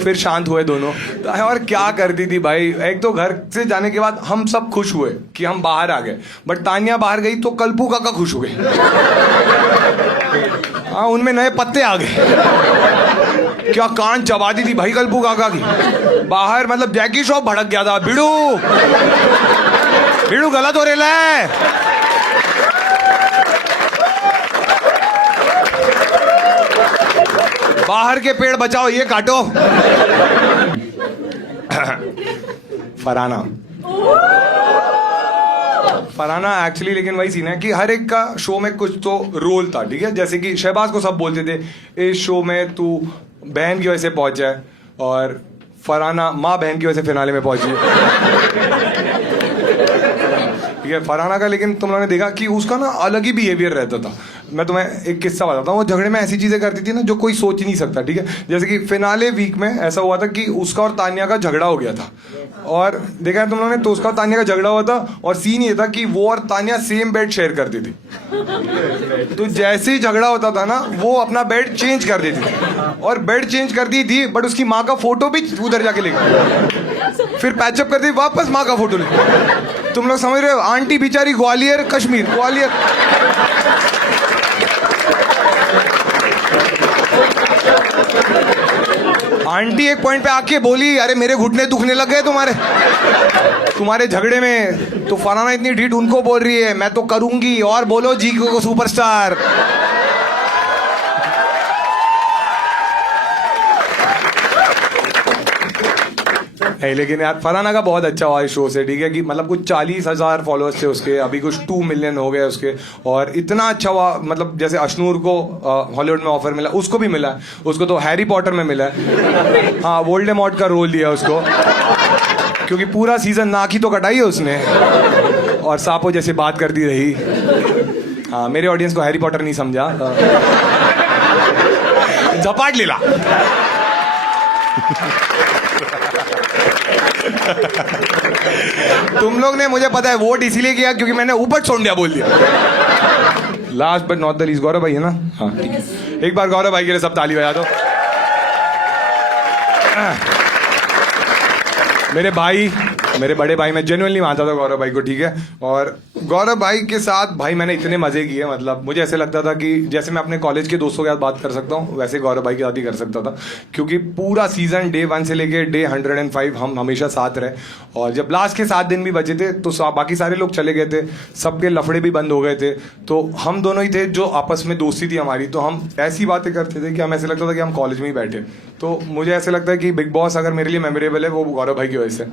फिर शांत हुए दोनों। और क्या करती थी भाई, एक तो घर से जाने के बाद हम सब खुश हुए कि हम बाहर आ गए, बट तानिया बाहर गई तो कल्पू काका खुश हो गए। हाँ, उनमें नए पत्ते आ गए। क्या कान चबाती थी भाई कल्पू काका की बाहर, मतलब जैकी श्रॉफ भड़क गया था। बिड़ू बिड़ू गलत हो रहा है। बाहर के पेड़ बचाओ, ये काटो। फराना एक्चुअली, लेकिन वही सीन है कि हर एक का शो में कुछ तो रोल था, ठीक है। जैसे कि शहबाज को सब बोलते थे इस शो में तू बहन की वजह से पहुंचा है, और फराना माँ बहन की वजह से फिनाले में पहुंची है, ठीक है। फराना का लेकिन तुम लोगों ने देखा कि उसका ना अलग ही बिहेवियर रहता था। मैं तुम्हें एक किस्सा बताता हूँ। वो झगड़े में ऐसी चीजें करती थी ना जो कोई सोच ही नहीं सकता, ठीक है। जैसे कि फिनाले वीक में ऐसा हुआ था कि उसका और तानिया का झगड़ा हो गया था, और देखा है तुम लोगों ने, तो उसका और तानिया का झगड़ा हुआ था, और सीन ये था कि वो और तानिया सेम बेड शेयर करती थी। तो जैसे ही झगड़ा होता था ना, वो अपना बेड चेंज कर देती थी, और बेड चेंज कर दी थी, बट उसकी माँ का फोटो भी उधर जाके ले गई। फिर पैचअप कर दी, वापस माँ का फोटो ले। तुम लोग समझ रहे हो, आंटी बेचारी ग्वालियर कश्मीर, ग्वालियर। आंटी एक पॉइंट पे आके बोली, अरे मेरे घुटने दुखने लग गए तुम्हारे झगड़े में। तो फराना इतनी ढीठ उनको बोल रही है मैं तो करूंगी, और बोलो जी को सुपरस्टार। नहीं, लेकिन यार फराना का बहुत अच्छा हुआ इस शो से, ठीक है। कि मतलब कुछ 40,000 फॉलोअर्स थे उसके, अभी कुछ 2 मिलियन हो गए उसके। और इतना अच्छा हुआ, मतलब जैसे अशनूर को हॉलीवुड में ऑफर मिला, उसको भी मिला है, उसको तो हैरी पॉटर में मिला है। हाँ, वोल्डेमॉर्ट का रोल दिया उसको, क्योंकि पूरा सीजन नाक ही तो कटाई है उसने, और सांपों जैसे बात करती रही। हाँ, मेरे ऑडियंस को हैरी पॉटर नहीं समझा, झपाट लीला। तुम लोग ने, मुझे पता है, वोट इसीलिए किया क्योंकि मैंने ऊपर सोंडिया बोल दिया। Last but not the least Gaurav भाई है ना? हाँ, ठीक है। एक बार गौरव भाई के लिए सब ताली बजा दो। मेरे भाई, मेरे बड़े भाई, मैं जेन्युइनली मानता था गौरव भाई को, ठीक है। और गौरव भाई के साथ भाई मैंने इतने मजे किए, मतलब मुझे ऐसे लगता था कि जैसे मैं अपने कॉलेज के दोस्तों के साथ बात कर सकता हूँ वैसे गौरव भाई के साथ ही कर सकता था, क्योंकि पूरा सीजन डे 1 से लेके डे 105 हम हमेशा साथ रहे। और जब लास्ट के 7 दिन भी बचे थे तो बाकी सारे लोग चले गए थे, सबके लफड़े भी बंद हो गए थे, तो हम दोनों ही थे जो आपस में दोस्ती थी हमारी, तो हम ऐसी बातें करते थे कि हम ऐसे लगता था कि हम कॉलेज में ही बैठे। तो मुझे ऐसे लगता है कि बिग बॉस अगर मेरे लिए मेमोरेबल है वो गौरव भाई की वजह से।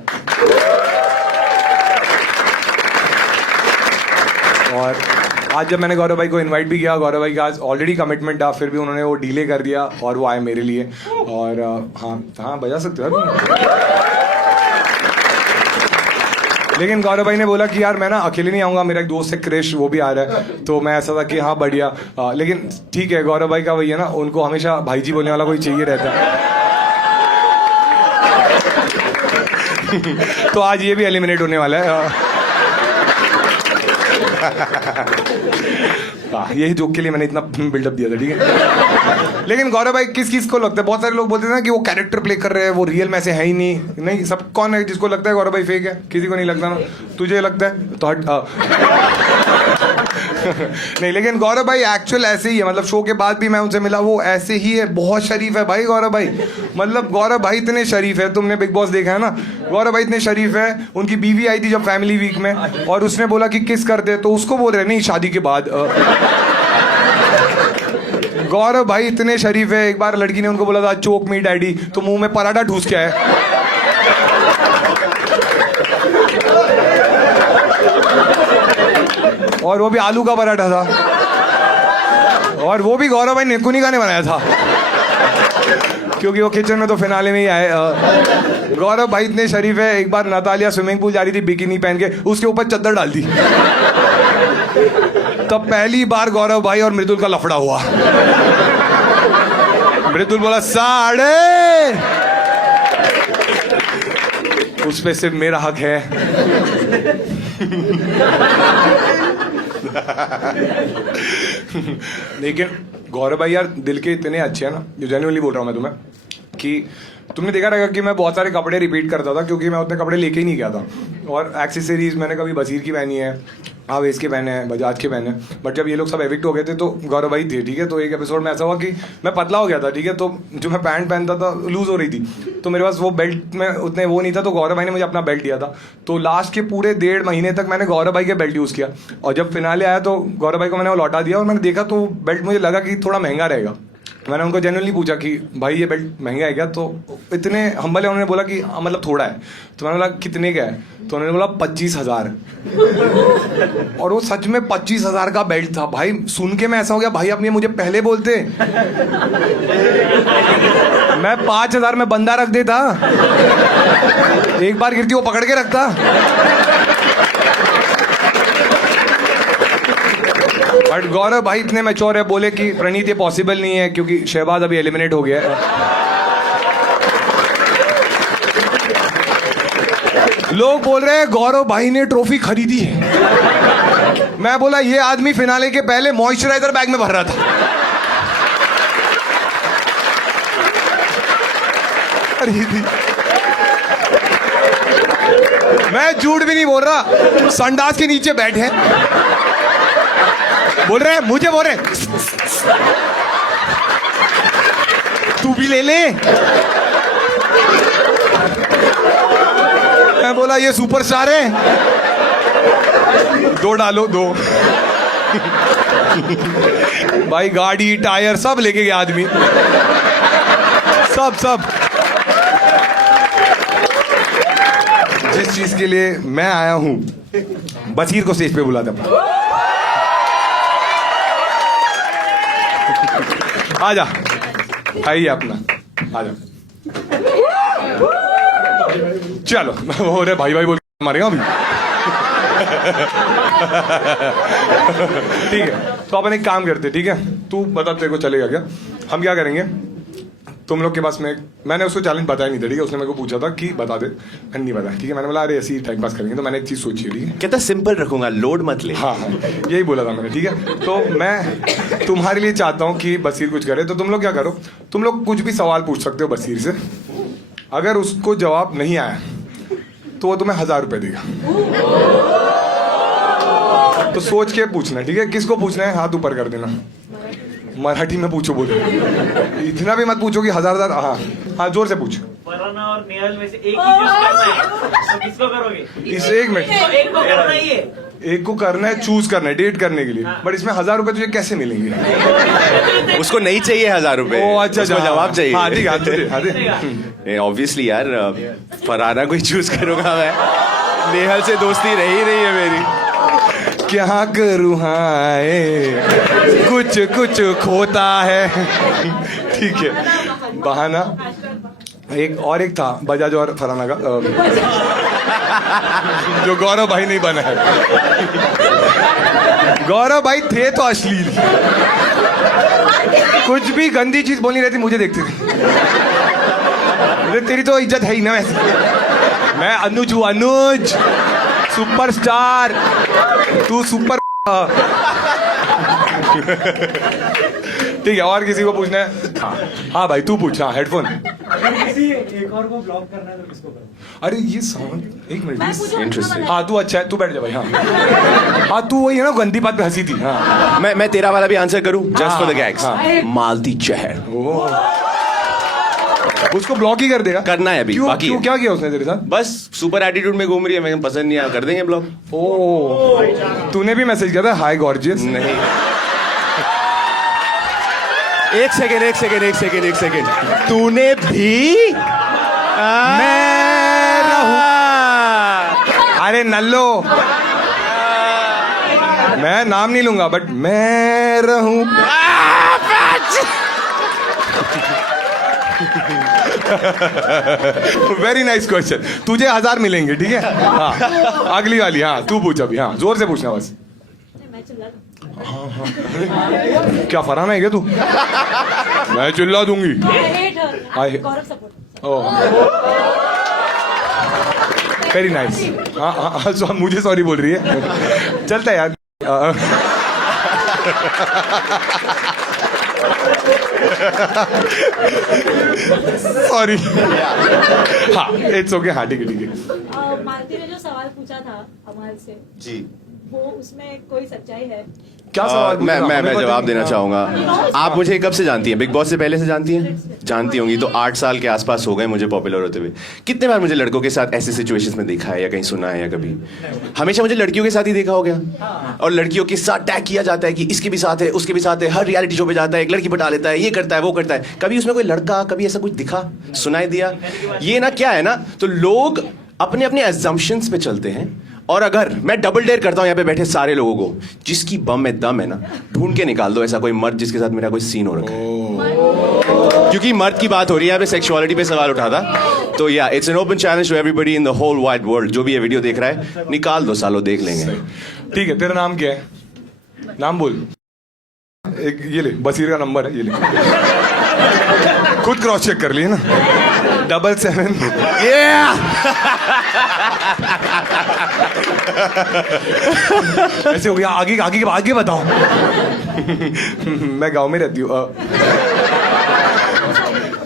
और आज जब मैंने गौरव भाई को इनवाइट भी किया, गौरव भाई का आज ऑलरेडी कमिटमेंट था, फिर भी उन्होंने वो डिले कर दिया और वो आए मेरे लिए। और हाँ बजा सकते हो तुम। लेकिन गौरव भाई ने बोला कि यार मैं ना अकेले नहीं आऊँगा, मेरा एक दोस्त है क्रिश, वो भी आ रहा है। तो मैं ऐसा था कि हाँ बढ़िया, लेकिन ठीक है, गौरव भाई का वही है ना, उनको हमेशा भाई जी बोलने वाला कोई चाहिए रहता है। तो आज ये भी एलिमिनेट होने वाला है। यही जोक के लिए मैंने इतना बिल्डअप दिया था, ठीक है। लेकिन गौरव भाई किस को लगता है, बहुत सारे लोग बोलते हैं ना कि वो कैरेक्टर प्ले कर रहे हैं, वो रियल में से है ही नहीं। सब कौन है जिसको लगता है गौरव भाई फेक है? किसी को नहीं लगता ना। तुझे लगता है तो हट। नहीं, लेकिन गौरव भाई एक्चुअल ऐसे ही है, मतलब शो के बाद भी मैं उनसे मिला, वो ऐसे ही है, बहुत शरीफ है भाई गौरव भाई। मतलब गौरव भाई इतने शरीफ है, तुमने बिग बॉस देखा है ना, गौरव भाई इतने शरीफ है। उनकी बीवी आई थी जब फैमिली वीक में और उसने बोला कि किस कर दे, तो उसको बोल रहे नहीं शादी के बाद। गौरव भाई इतने शरीफ है, एक बार लड़की ने उनको बोला था चोक मी डैडी, तो मुंह में पराठा ठूस के आए। और वो भी आलू का पराठा था, और वो भी गौरव भाई निकुनिका ने बनाया था, क्योंकि वो किचन में तो फिनाले में ही आए। गौरव भाई इतने शरीफ है, एक बार नतालिया स्विमिंग पूल जा रही थी बिकिनी पहन के, उसके ऊपर चद्दर डाल दी। तब पहली बार गौरव भाई और मृदुल का लफड़ा हुआ। मृदुल बोला साढ़े, उस पे सिर्फ मेरा हक है। लेकिन गौरव भाई यार दिल के इतने अच्छे हैं ना, जेन्युइनली बोल रहा हूँ मैं तुम्हें, कि तुमने देखा रहेगा कि मैं बहुत सारे कपड़े रिपीट करता था, क्योंकि मैं उतने कपड़े लेके ही नहीं गया था। और एक्सेसरीज मैंने कभी बसीर की पहनी है, आवेश के पहने हैं, बजाज के पहने हैं, बट जब ये लोग सब एविक्ट हो गए थे तो गौरव भाई थे, ठीक है। तो एक एपिसोड में ऐसा हुआ कि मैं पतला हो गया था, ठीक है, तो जो मैं पैंट पहनता था लूज हो रही थी, तो मेरे पास वो बेल्ट में उतने वो नहीं था, तो गौरव भाई ने मुझे अपना बेल्ट दिया था। तो लास्ट के पूरे 1.5 महीने तक मैंने गौरव भाई के बेल्ट यूज़ किया, और जब फिनाले आया तो गौरव भाई को मैंने वो लौटा दिया, और मैंने देखा तो बेल्ट मुझे लगा कि थोड़ा महंगा रहेगा। मैंने उनको जेन्युइनली पूछा कि भाई ये बेल्ट महंगा है क्या? तो इतने हम्बल है, उन्होंने बोला कि मतलब थोड़ा है। तो मैंने बोला कितने का है? तो उन्होंने बोला 25,000। और वो सच में 25,000 का बेल्ट था भाई। सुन के मैं ऐसा हो गया, भाई आप ये मुझे पहले बोलते, मैं 5,000 में बंदा रख देता, एक बार गिरती वो पकड़ के रखता। बट गौरव भाई इतने मैच्योर है, बोले कि प्रणीत ये पॉसिबल नहीं है क्योंकि शहबाज अभी एलिमिनेट हो गया है। लोग बोल रहे हैं गौरव भाई ने ट्रॉफी खरीदी है। मैं बोला ये आदमी फिनाले के पहले मॉइस्चराइजर बैग में भर रहा था। खरीदी, मैं झूठ भी नहीं बोल रहा, संडास के नीचे बैठे बोल रहे हैं, मुझे बोल रहे तू भी ले ले। मैं बोला ये सुपरस्टार है, 2 डालो 2। भाई गाड़ी टायर सब लेके गया आदमी, सब। जिस चीज के लिए मैं आया हूं, बसीर को स्टेज पे बुला था। आजा, आइए अपना, आजा। चलो हो रहे भाई बोल मारेगा अभी। ठीक है, तो अपन एक काम करते, ठीक है, तू बता तेरे को चलेगा क्या? हम क्या करेंगे, तुम लोग के पास में, मैंने उसको चैलेंज बताया नहीं था, ठीक है, उसने मेरे को पूछा था कि बता दे, मैंने नहीं बताया, ठीक है। मैंने बोला अरे ऐसे ही टाइम पास करेंगे, तो मैंने एक चीज़ सोची है, ठीक है, कहता सिंपल रखूंगा, लोड मत ले। हाँ यही बोला था मैंने, ठीक है। तो मैं तुम्हारे लिए चाहता हूँ कि बसीर कुछ करे, तो तुम लोग क्या करो, तुम लोग कुछ भी सवाल पूछ सकते हो बसीर से, अगर उसको जवाब नहीं आया तो वो तुम्हें 1000 रुपये देगा। तो सोच के पूछना, ठीक है? किसको पूछना है हाथ ऊपर कर देना। मराठी में पूछो, बोलो। इतना भी मत पूछो कि हजार। हाँ हाँ, जोर से पूछ। फरहाना और नेहल में से एक ही चूज करना है, तो किसको करोगे? इस एक मिनट, एक को करना ही है। एक को करना है, चूज करना है डेट करने के लिए। बट इसमें 1000 रुपए तुझे कैसे मिलेंगे? उसको नहीं चाहिए 1000 रुपए। ओ अच्छा, उसको जवाब चाहिए। हाँ ठीक है। ऑब्वियसली यार, फरहाना को ही चूज करूंगा मैं। नेहल से दोस्ती रही नहीं है मेरी। क्या करूँ हाय, कुछ कुछ खोता है। ठीक है, बहाना। एक और एक था बजाज और फरहाना का, जो गौरव भाई नहीं बना है। गौरव भाई थे तो अश्लील, कुछ भी गंदी चीज बोलनी रहती मुझे देखती थी। तेरी तो इज्जत है ही ना वैसे। मैं अनुज हूँ, अनुज सुपरस्टार, तू सुपर। ठीक है, और किसी को पूछना है? हाँ भाई तू पूछ। हाँ हेडफोन। एक और को ब्लॉक करना है तो किसको करो? अरे ये साउंड, एक मिनट। इंटरेस्टिंग। हाँ तू अच्छा है, तू बैठ जा भाई। हाँ हाँ, तू वही है ना गंदी बात पे हंसी थी। हाँ मैं तेरा वाला भी आंसर करूं जस्ट फॉर द गैग्स। हाँ। मालती जहर उसको ब्लॉक ही कर देगा। करना है अभी, क्यों? बाकी क्यों? है। क्या किया उसने तेरे साथ? बस सुपर एटीट्यूड में घूम रही है, मैं पसंद नहीं आया, कर देंगे ब्लॉक। ओ तूने भी मैसेज किया था हाय गॉर्जियस? नहीं, एक सेकेंड। तूने भी मैं रहूं। अरे नल्लो, मैं नाम नहीं लूंगा बट मैं रहूं। Very nice question. तुझे 1000 मिलेंगे, ठीक है? हाँ अगली वाली। हाँ तू पूछ अभी। हाँ जोर से पूछना बस। क्या फरहाना है क्या तू? मैं चिल्ला दूंगी। Very nice. हाँ हाँ, मुझे सॉरी बोल रही है। चलता है यार। सॉरी। हाँ इट्स ओके। हाँ ठीक है। मालती ने जो सवाल पूछा था अमल से जी, वो उसमें कोई सच्चाई है? क्या सवाल पूछा? मैं जवाब देना चाहूंगा। आप मुझे कब से जानती हैं? बिग बॉस से पहले से जानती हैं? जानती होंगी। तो 8 साल के आसपास हो गए मुझे पॉपुलर होते हुए। कितने बार मुझे लड़कों के साथ ऐसे सिचुएशंस में देखा है या कहीं सुना है या कभी? हमेशा मुझे लड़कियों के साथ ही देखा हो गया, और लड़कियों के साथ टैग किया जाता है कि इसके भी साथ है, उसके भी साथ है। हर रियलिटी शो पे जाता है, एक लड़की पटा लेता है, ये करता है, वो करता है। कभी उसमें कोई लड़का, कभी ऐसा कुछ दिखा, सुनाई दिया? ये ना क्या है ना, तो लोग अपने अपने एजम्पशंस पे चलते हैं। और अगर मैं डबल डेयर करता हूं यहाँ पे बैठे सारे लोगों को, जिसकी बम में दम है ना, ढूंढ के निकाल दो ऐसा कोई मर्द जिसके साथ मेरा कोई सीन हो रखा है। क्योंकि मर्द की बात हो रही है यहाँ पे, सेक्सुअलिटी पे सवाल उठा था। तो yeah it's an open challenge to everybody in the whole wide world. जो भी ये वीडियो देख रहा है, निकाल दो सालो, देख लेंगे। ठीक है, तेरा नाम क्या है? नाम बोल। एक ये ले, बसीर का नंबर है, ये ले। खुद क्रॉस चेक कर लिए ना। 77 ऐसे हो गया। आगे आगे आगे बताओ। मैं गांव में रहती हूँ।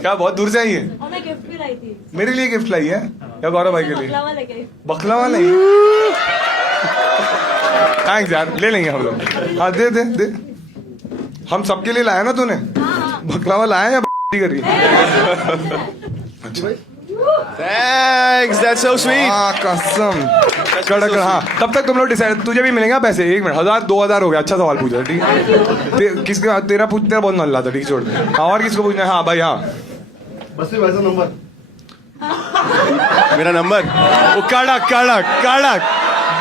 क्या बहुत दूर से आई है? और मैं गिफ्ट भी लाई थी। मेरे लिए गिफ्ट लाई है या गौरव भाई के लिए? बकलावा लेके आई। बकलावा नहीं। थैंक्स यार, ले लेंगे हम लोग। हाँ दे दे दे। हम सबके लिए लाया ना तूने? बकलावा लाया या कर रही? अच्छा थैंक्स, दैट्स सो स्वीट। हाँ कसम कड़क। हाँ तब तक तुम लोग डिसाइड। तुझे भी मिलेगा पैसे। 1 मिनट, 1000 2000 हो गया। अच्छा सवाल पूछा, ठीक है? किसका? तेरा पूछ, तेरा बहुत नल्ला था, ठीक है छोड़ दे। हाँ और किसको पूछना है? हाँ भाई। हाँ बस वैसा नंबर मेरा नंबर। वो कड़क कड़क कड़क।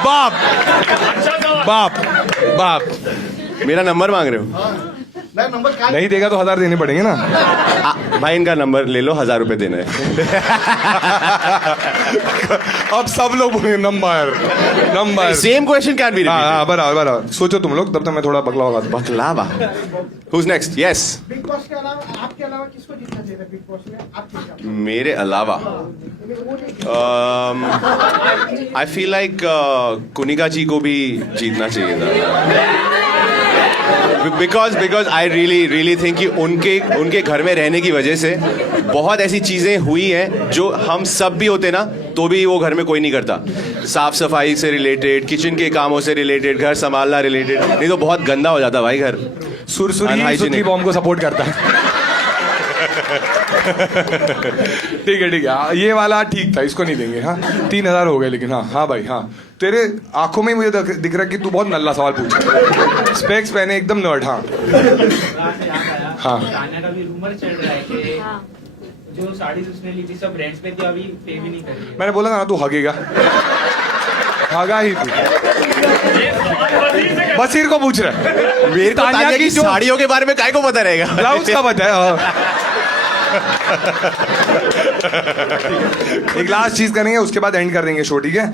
बाप बाप बाप। मेरा नंबर मांग रहे हो? नंबर क्या? नहीं देगा तो 1000 देने पड़ेंगे ना। भाई इनका नंबर ले लो, 1000 रुपए देना है। अब सब लोग बोलेंगे number number. Same question can be repeated. हाँ बराबर बराबर। सोचो तुम लोग, तब तक मैं थोड़ा बकलावा खाता हूँ। बकलावा। Who's next? Yes. Big boss के अलावा, आपके अलावा किसको जीतना चाहिए बिग बॉस में? आपके हिसाब से? मेरे अलावा आई फील लाइक कुनिका जी को भी जीतना चाहिए था। बिकॉज आई रियली थिंक कि उनके घर में रहने की वजह से बहुत ऐसी चीज़ें हुई हैं जो हम सब भी होते ना तो भी वो घर में कोई नहीं करता. साफ सफाई से रिलेटेड, किचन के कामों से रिलेटेड, घर संभालना रिलेटेड. नहीं तो बहुत गंदा हो जाता भाई घर. सुरसुरी Unhygienic. सुतली बॉम्ब को सपोर्ट करता है. ठीक है हाँ, ये वाला ठीक था, इसको नहीं देंगे. हाँ 3,000 हो गए लेकिन. हाँ भाई हाँ, तेरे आंखों में ही मुझे दिख रहा है कि तू बहुत नल्ला सवाल पूछ रहा है. स्पेक्स पहने एकदम नर्ड. हाँ हाँ तान्या का भी रूमर चल रहा है कि हाँ जो साड़ी उसने ली थी सब रेंट्स पे थी, अभी पे भी नहीं कर रही है. मैंने बोला ना तू हगेगा. हगा ही तू. बसीर को पूछ रहा है. मेरे को तान्या की साड़ियों के बारे में काय को पता रहेगा. ब्लाउज का बताया. एक लास्ट चीज करेंगे, उसके बाद एंड कर देंगे शो. ठीक है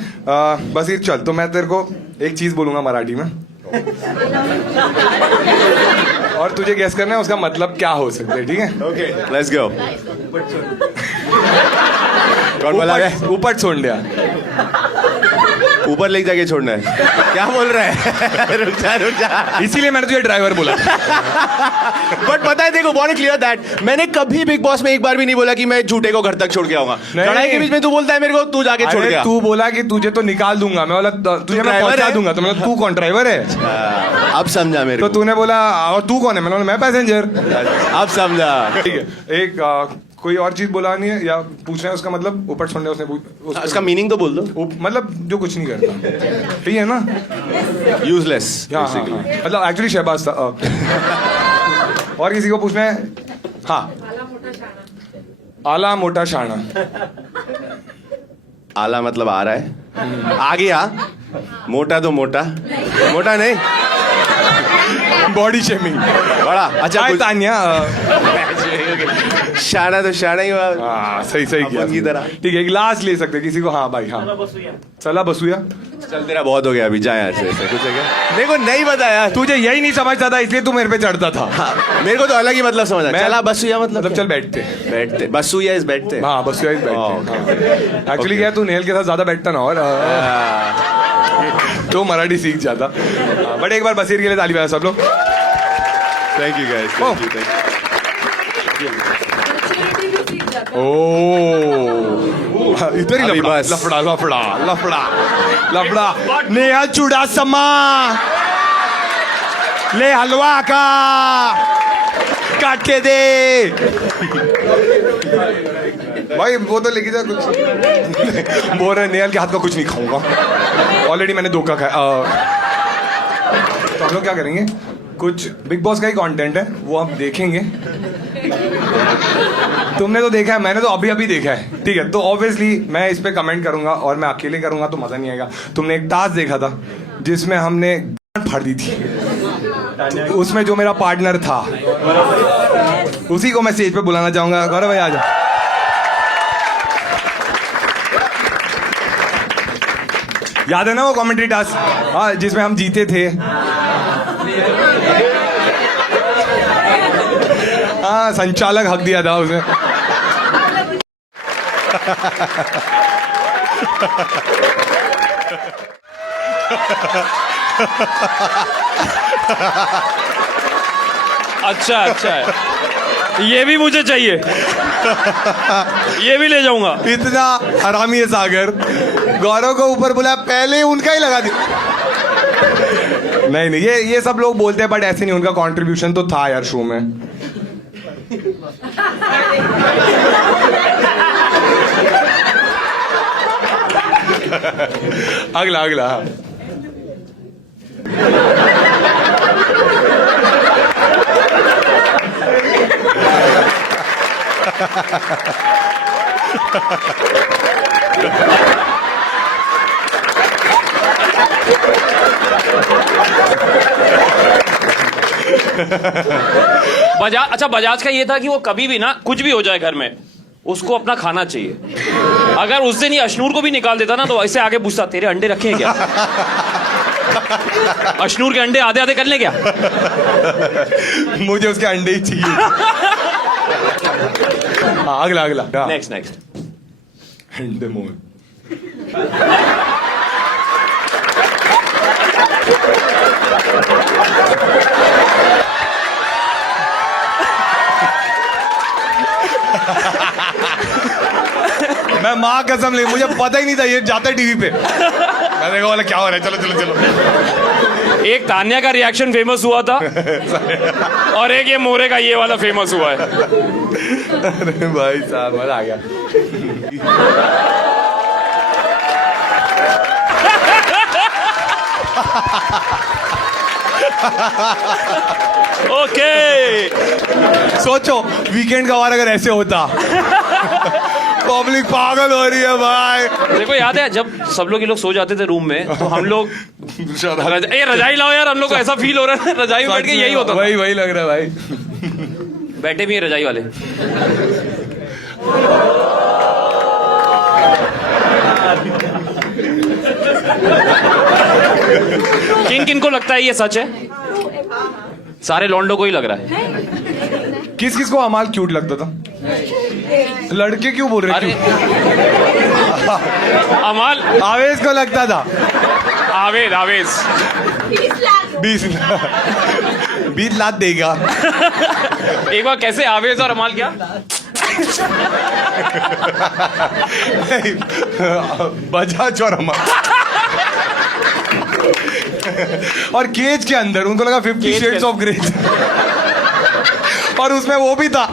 बसीर चल. तो मैं तेरे को एक चीज बोलूंगा मराठी में और तुझे गेस करना है उसका मतलब क्या हो सकता है. ठीक है ओके लेट्स गो. कौन बोला है? ऊपर छोड़ दिया. ऊपर ले जाके छोड़ना है. क्या बोल रहा है? रुक जा. इसीलिए मैंने तुझे ड्राइवर बोला. बट पता है देखो, बहुत क्लियर दैट मैंने कभी बिग बॉस में एक बार भी नहीं बोला कि मैं झूठे को घर तक छोड़ के आऊंगा. नहीं. लड़ाई के बीच में तू बोलता है मेरे को तू जाके छोड़ अरे गया. तू बोला कि तुझे तो निकाल दूंगा. मैं बोला तुझे मैं driver पहुंचा है? दूंगा. तो मतलब तू कौन ड्राइवर है? अब समझा मेरे तो को. तूने बोला और तू कौन है? मैंने बोला मैं पैसेंजर. अब समझा. ठीक है एक कोई और चीज बोला नहीं है या पूछना है उसका मतलब? ऊपर छोड़ने उसने उसका मीनिंग तो बोल दो. मतलब जो कुछ नहीं करता. ठीक है ना? यूजलेस. हाँ हाँ हाँ. मतलब एक्चुअली शहबाज था. और किसी को पूछना है? हाँ आला मोटा शाना. आला मतलब आ रहा है. आ गया. मोटा तो मोटा. मोटा नहीं. Body shaming. बड़ा अच्छा. हाय तान्या. शाना तो शाना ही हुआ. हाँ सही किया. अपन की तरह. ठीक है एक लास्ट ले सकते किसी को. हाँ भाई हाँ चला बसुया. चल तेरा बहुत हो गया अभी. जा यहाँ से. ऐसे कुछ है क्या? मेरे को नहीं पता यार. तुझे यही नहीं समझता था इसलिए तू मेरे पे चढ़ता था. मेरे को तो अलग ही मतलब समझा. मैं- चला बसुया मतलब चल बैठते. बैठते. बसुया इज बैठते. हाँ बसुया इज बैठते. एक्चुअली क्या तू नेल के साथ ज्यादा बैठता ना और तो मराठी सीख जाता. बट एक बार बसीर के लिए ताली बजाओ सब लोग. Thank you guys. Oh. Thank you. Maturity भी सीख जाता है. ओ इधर ही अभी लफड़ा बस. लफड़ा. नेहा चुड़ासमा ले हलवा का काट के दे. भाई वो तो लेके जा कुछ. बोल रहे नेहल के हाथ का कुछ नहीं खाऊंगा. ऑलरेडी मैंने धोखा खाया. तो हम लोग क्या करेंगे? कुछ बिग बॉस का ही कंटेंट है वो हम देखेंगे. तुमने तो देखा है, मैंने तो अभी देखा है. ठीक है तो ऑब्वियसली मैं इस पे कमेंट करूंगा और मैं अकेले करूंगा तो मजा नहीं आएगा. तुमने एक टास्क देखा था जिसमें हमने फाड़ दी थी. तो उसमें जो मेरा पार्टनर था उसी को मैं स्टेज पे बुलाना चाहूंगा. गौरव भाई आ जाओ. याद है ना वो कमेंट्री टास्क? हाँ जिसमें हम जीते थे. हाँ संचालक हक दिया था उसने. अच्छा है. ये भी मुझे चाहिए. ये भी ले जाऊंगा. इतना हरामी है सागर. गौरव को ऊपर बुलाया पहले उनका ही लगा दिया. नहीं ये सब लोग बोलते हैं बट ऐसे नहीं. उनका कंट्रीब्यूशन तो था यार शो में. अगला बजाज का ये था कि वो कभी भी ना कुछ भी हो जाए घर में उसको अपना खाना चाहिए. अगर उस दिन ये अशनूर को भी निकाल देता ना तो ऐसे आगे पूछता तेरे अंडे रखे हैं क्या? अशनूर के अंडे आधे कर ले क्या? मुझे उसके अंडे ही चाहिए. हाँ, अगला नेक्स्ट अंडे मोर. मैं माँ कसम नहीं, मुझे पता ही नहीं था ये जाता है टीवी पे। मैं देखा बोला क्या हो रहा है, चलो चलो चलो। एक तान्या का रिएक्शन फेमस हुआ था और एक ये मोरे का ये वाला फेमस हुआ है। अरे भाई साहब मजा आ गया। ओके, सोचो वीकेंड का वार अगर ऐसे होता। पब्लिक पागल हो रही है भाई। देखो याद है जब सब लोग ये लोग सो जाते थे रूम में तो हम लोग ये रजाई लाओ यार, हम लोग को ऐसा फील हो रहा है रजाई में बैठ के यही होता था। वही वही लग रहा है भाई। बैठे भी हैं रजाई वाले। किन किन को लगता है ये सच है? सारे लौंडों को ही लग रहा है। किस किस को अमाल क्यूट लगता था? लड़के क्यों बोल रहे अरे क्यों? अमाल आवेश को लगता था। आवेद आवेज 20 लाख देगा। एक बार कैसे आवेज और अमाल क्या? बजाज और अमाल। और केज के अंदर उनको लगा 50 शेड्स ऑफ ग्रे। और उसमें वो भी था।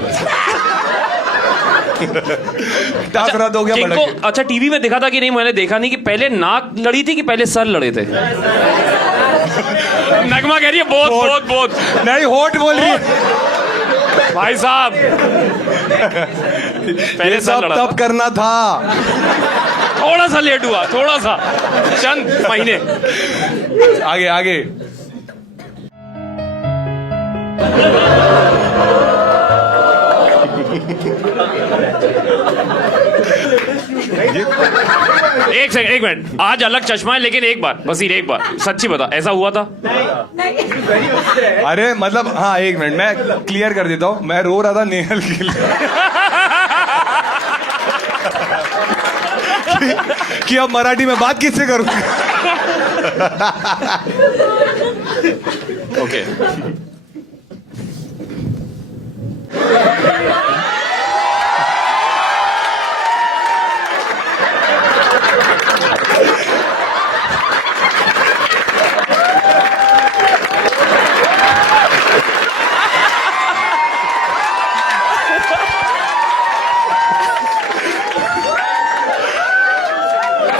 रद्द हो गया। किनको अच्छा टीवी में देखा था कि नहीं? मैंने देखा नहीं कि पहले नाक लड़ी थी कि पहले सर लड़े थे। नगमा कह रही है बहुत बहुत बहुत। नहीं होठ बोल रही है भाई साहब पहले ये सर सब लड़ा तब था। करना था। थोड़ा सा लेट हुआ, थोड़ा सा, चंद महीने। आगे आगे। एक सेकंड, एक मिनट। आज अलग चश्मा है लेकिन एक बार, बस एक बार सच्ची बता, ऐसा हुआ था? अरे मतलब हाँ, एक मिनट मैं क्लियर कर देता हूँ। मैं रो रहा था नेहल के लिए कि अब मराठी में बात किससे करूँ। ओके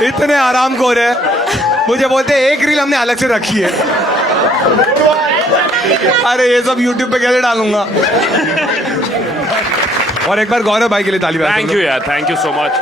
इतने आराम को रहे, मुझे बोलते एक रील हमने अलग से रखी है। अरे ये सब YouTube पे कैसे डालूंगा। और एक बार गौरव भाई के लिए ताली बजाते हैं। थैंक यू यार, थैंक यू सो मच।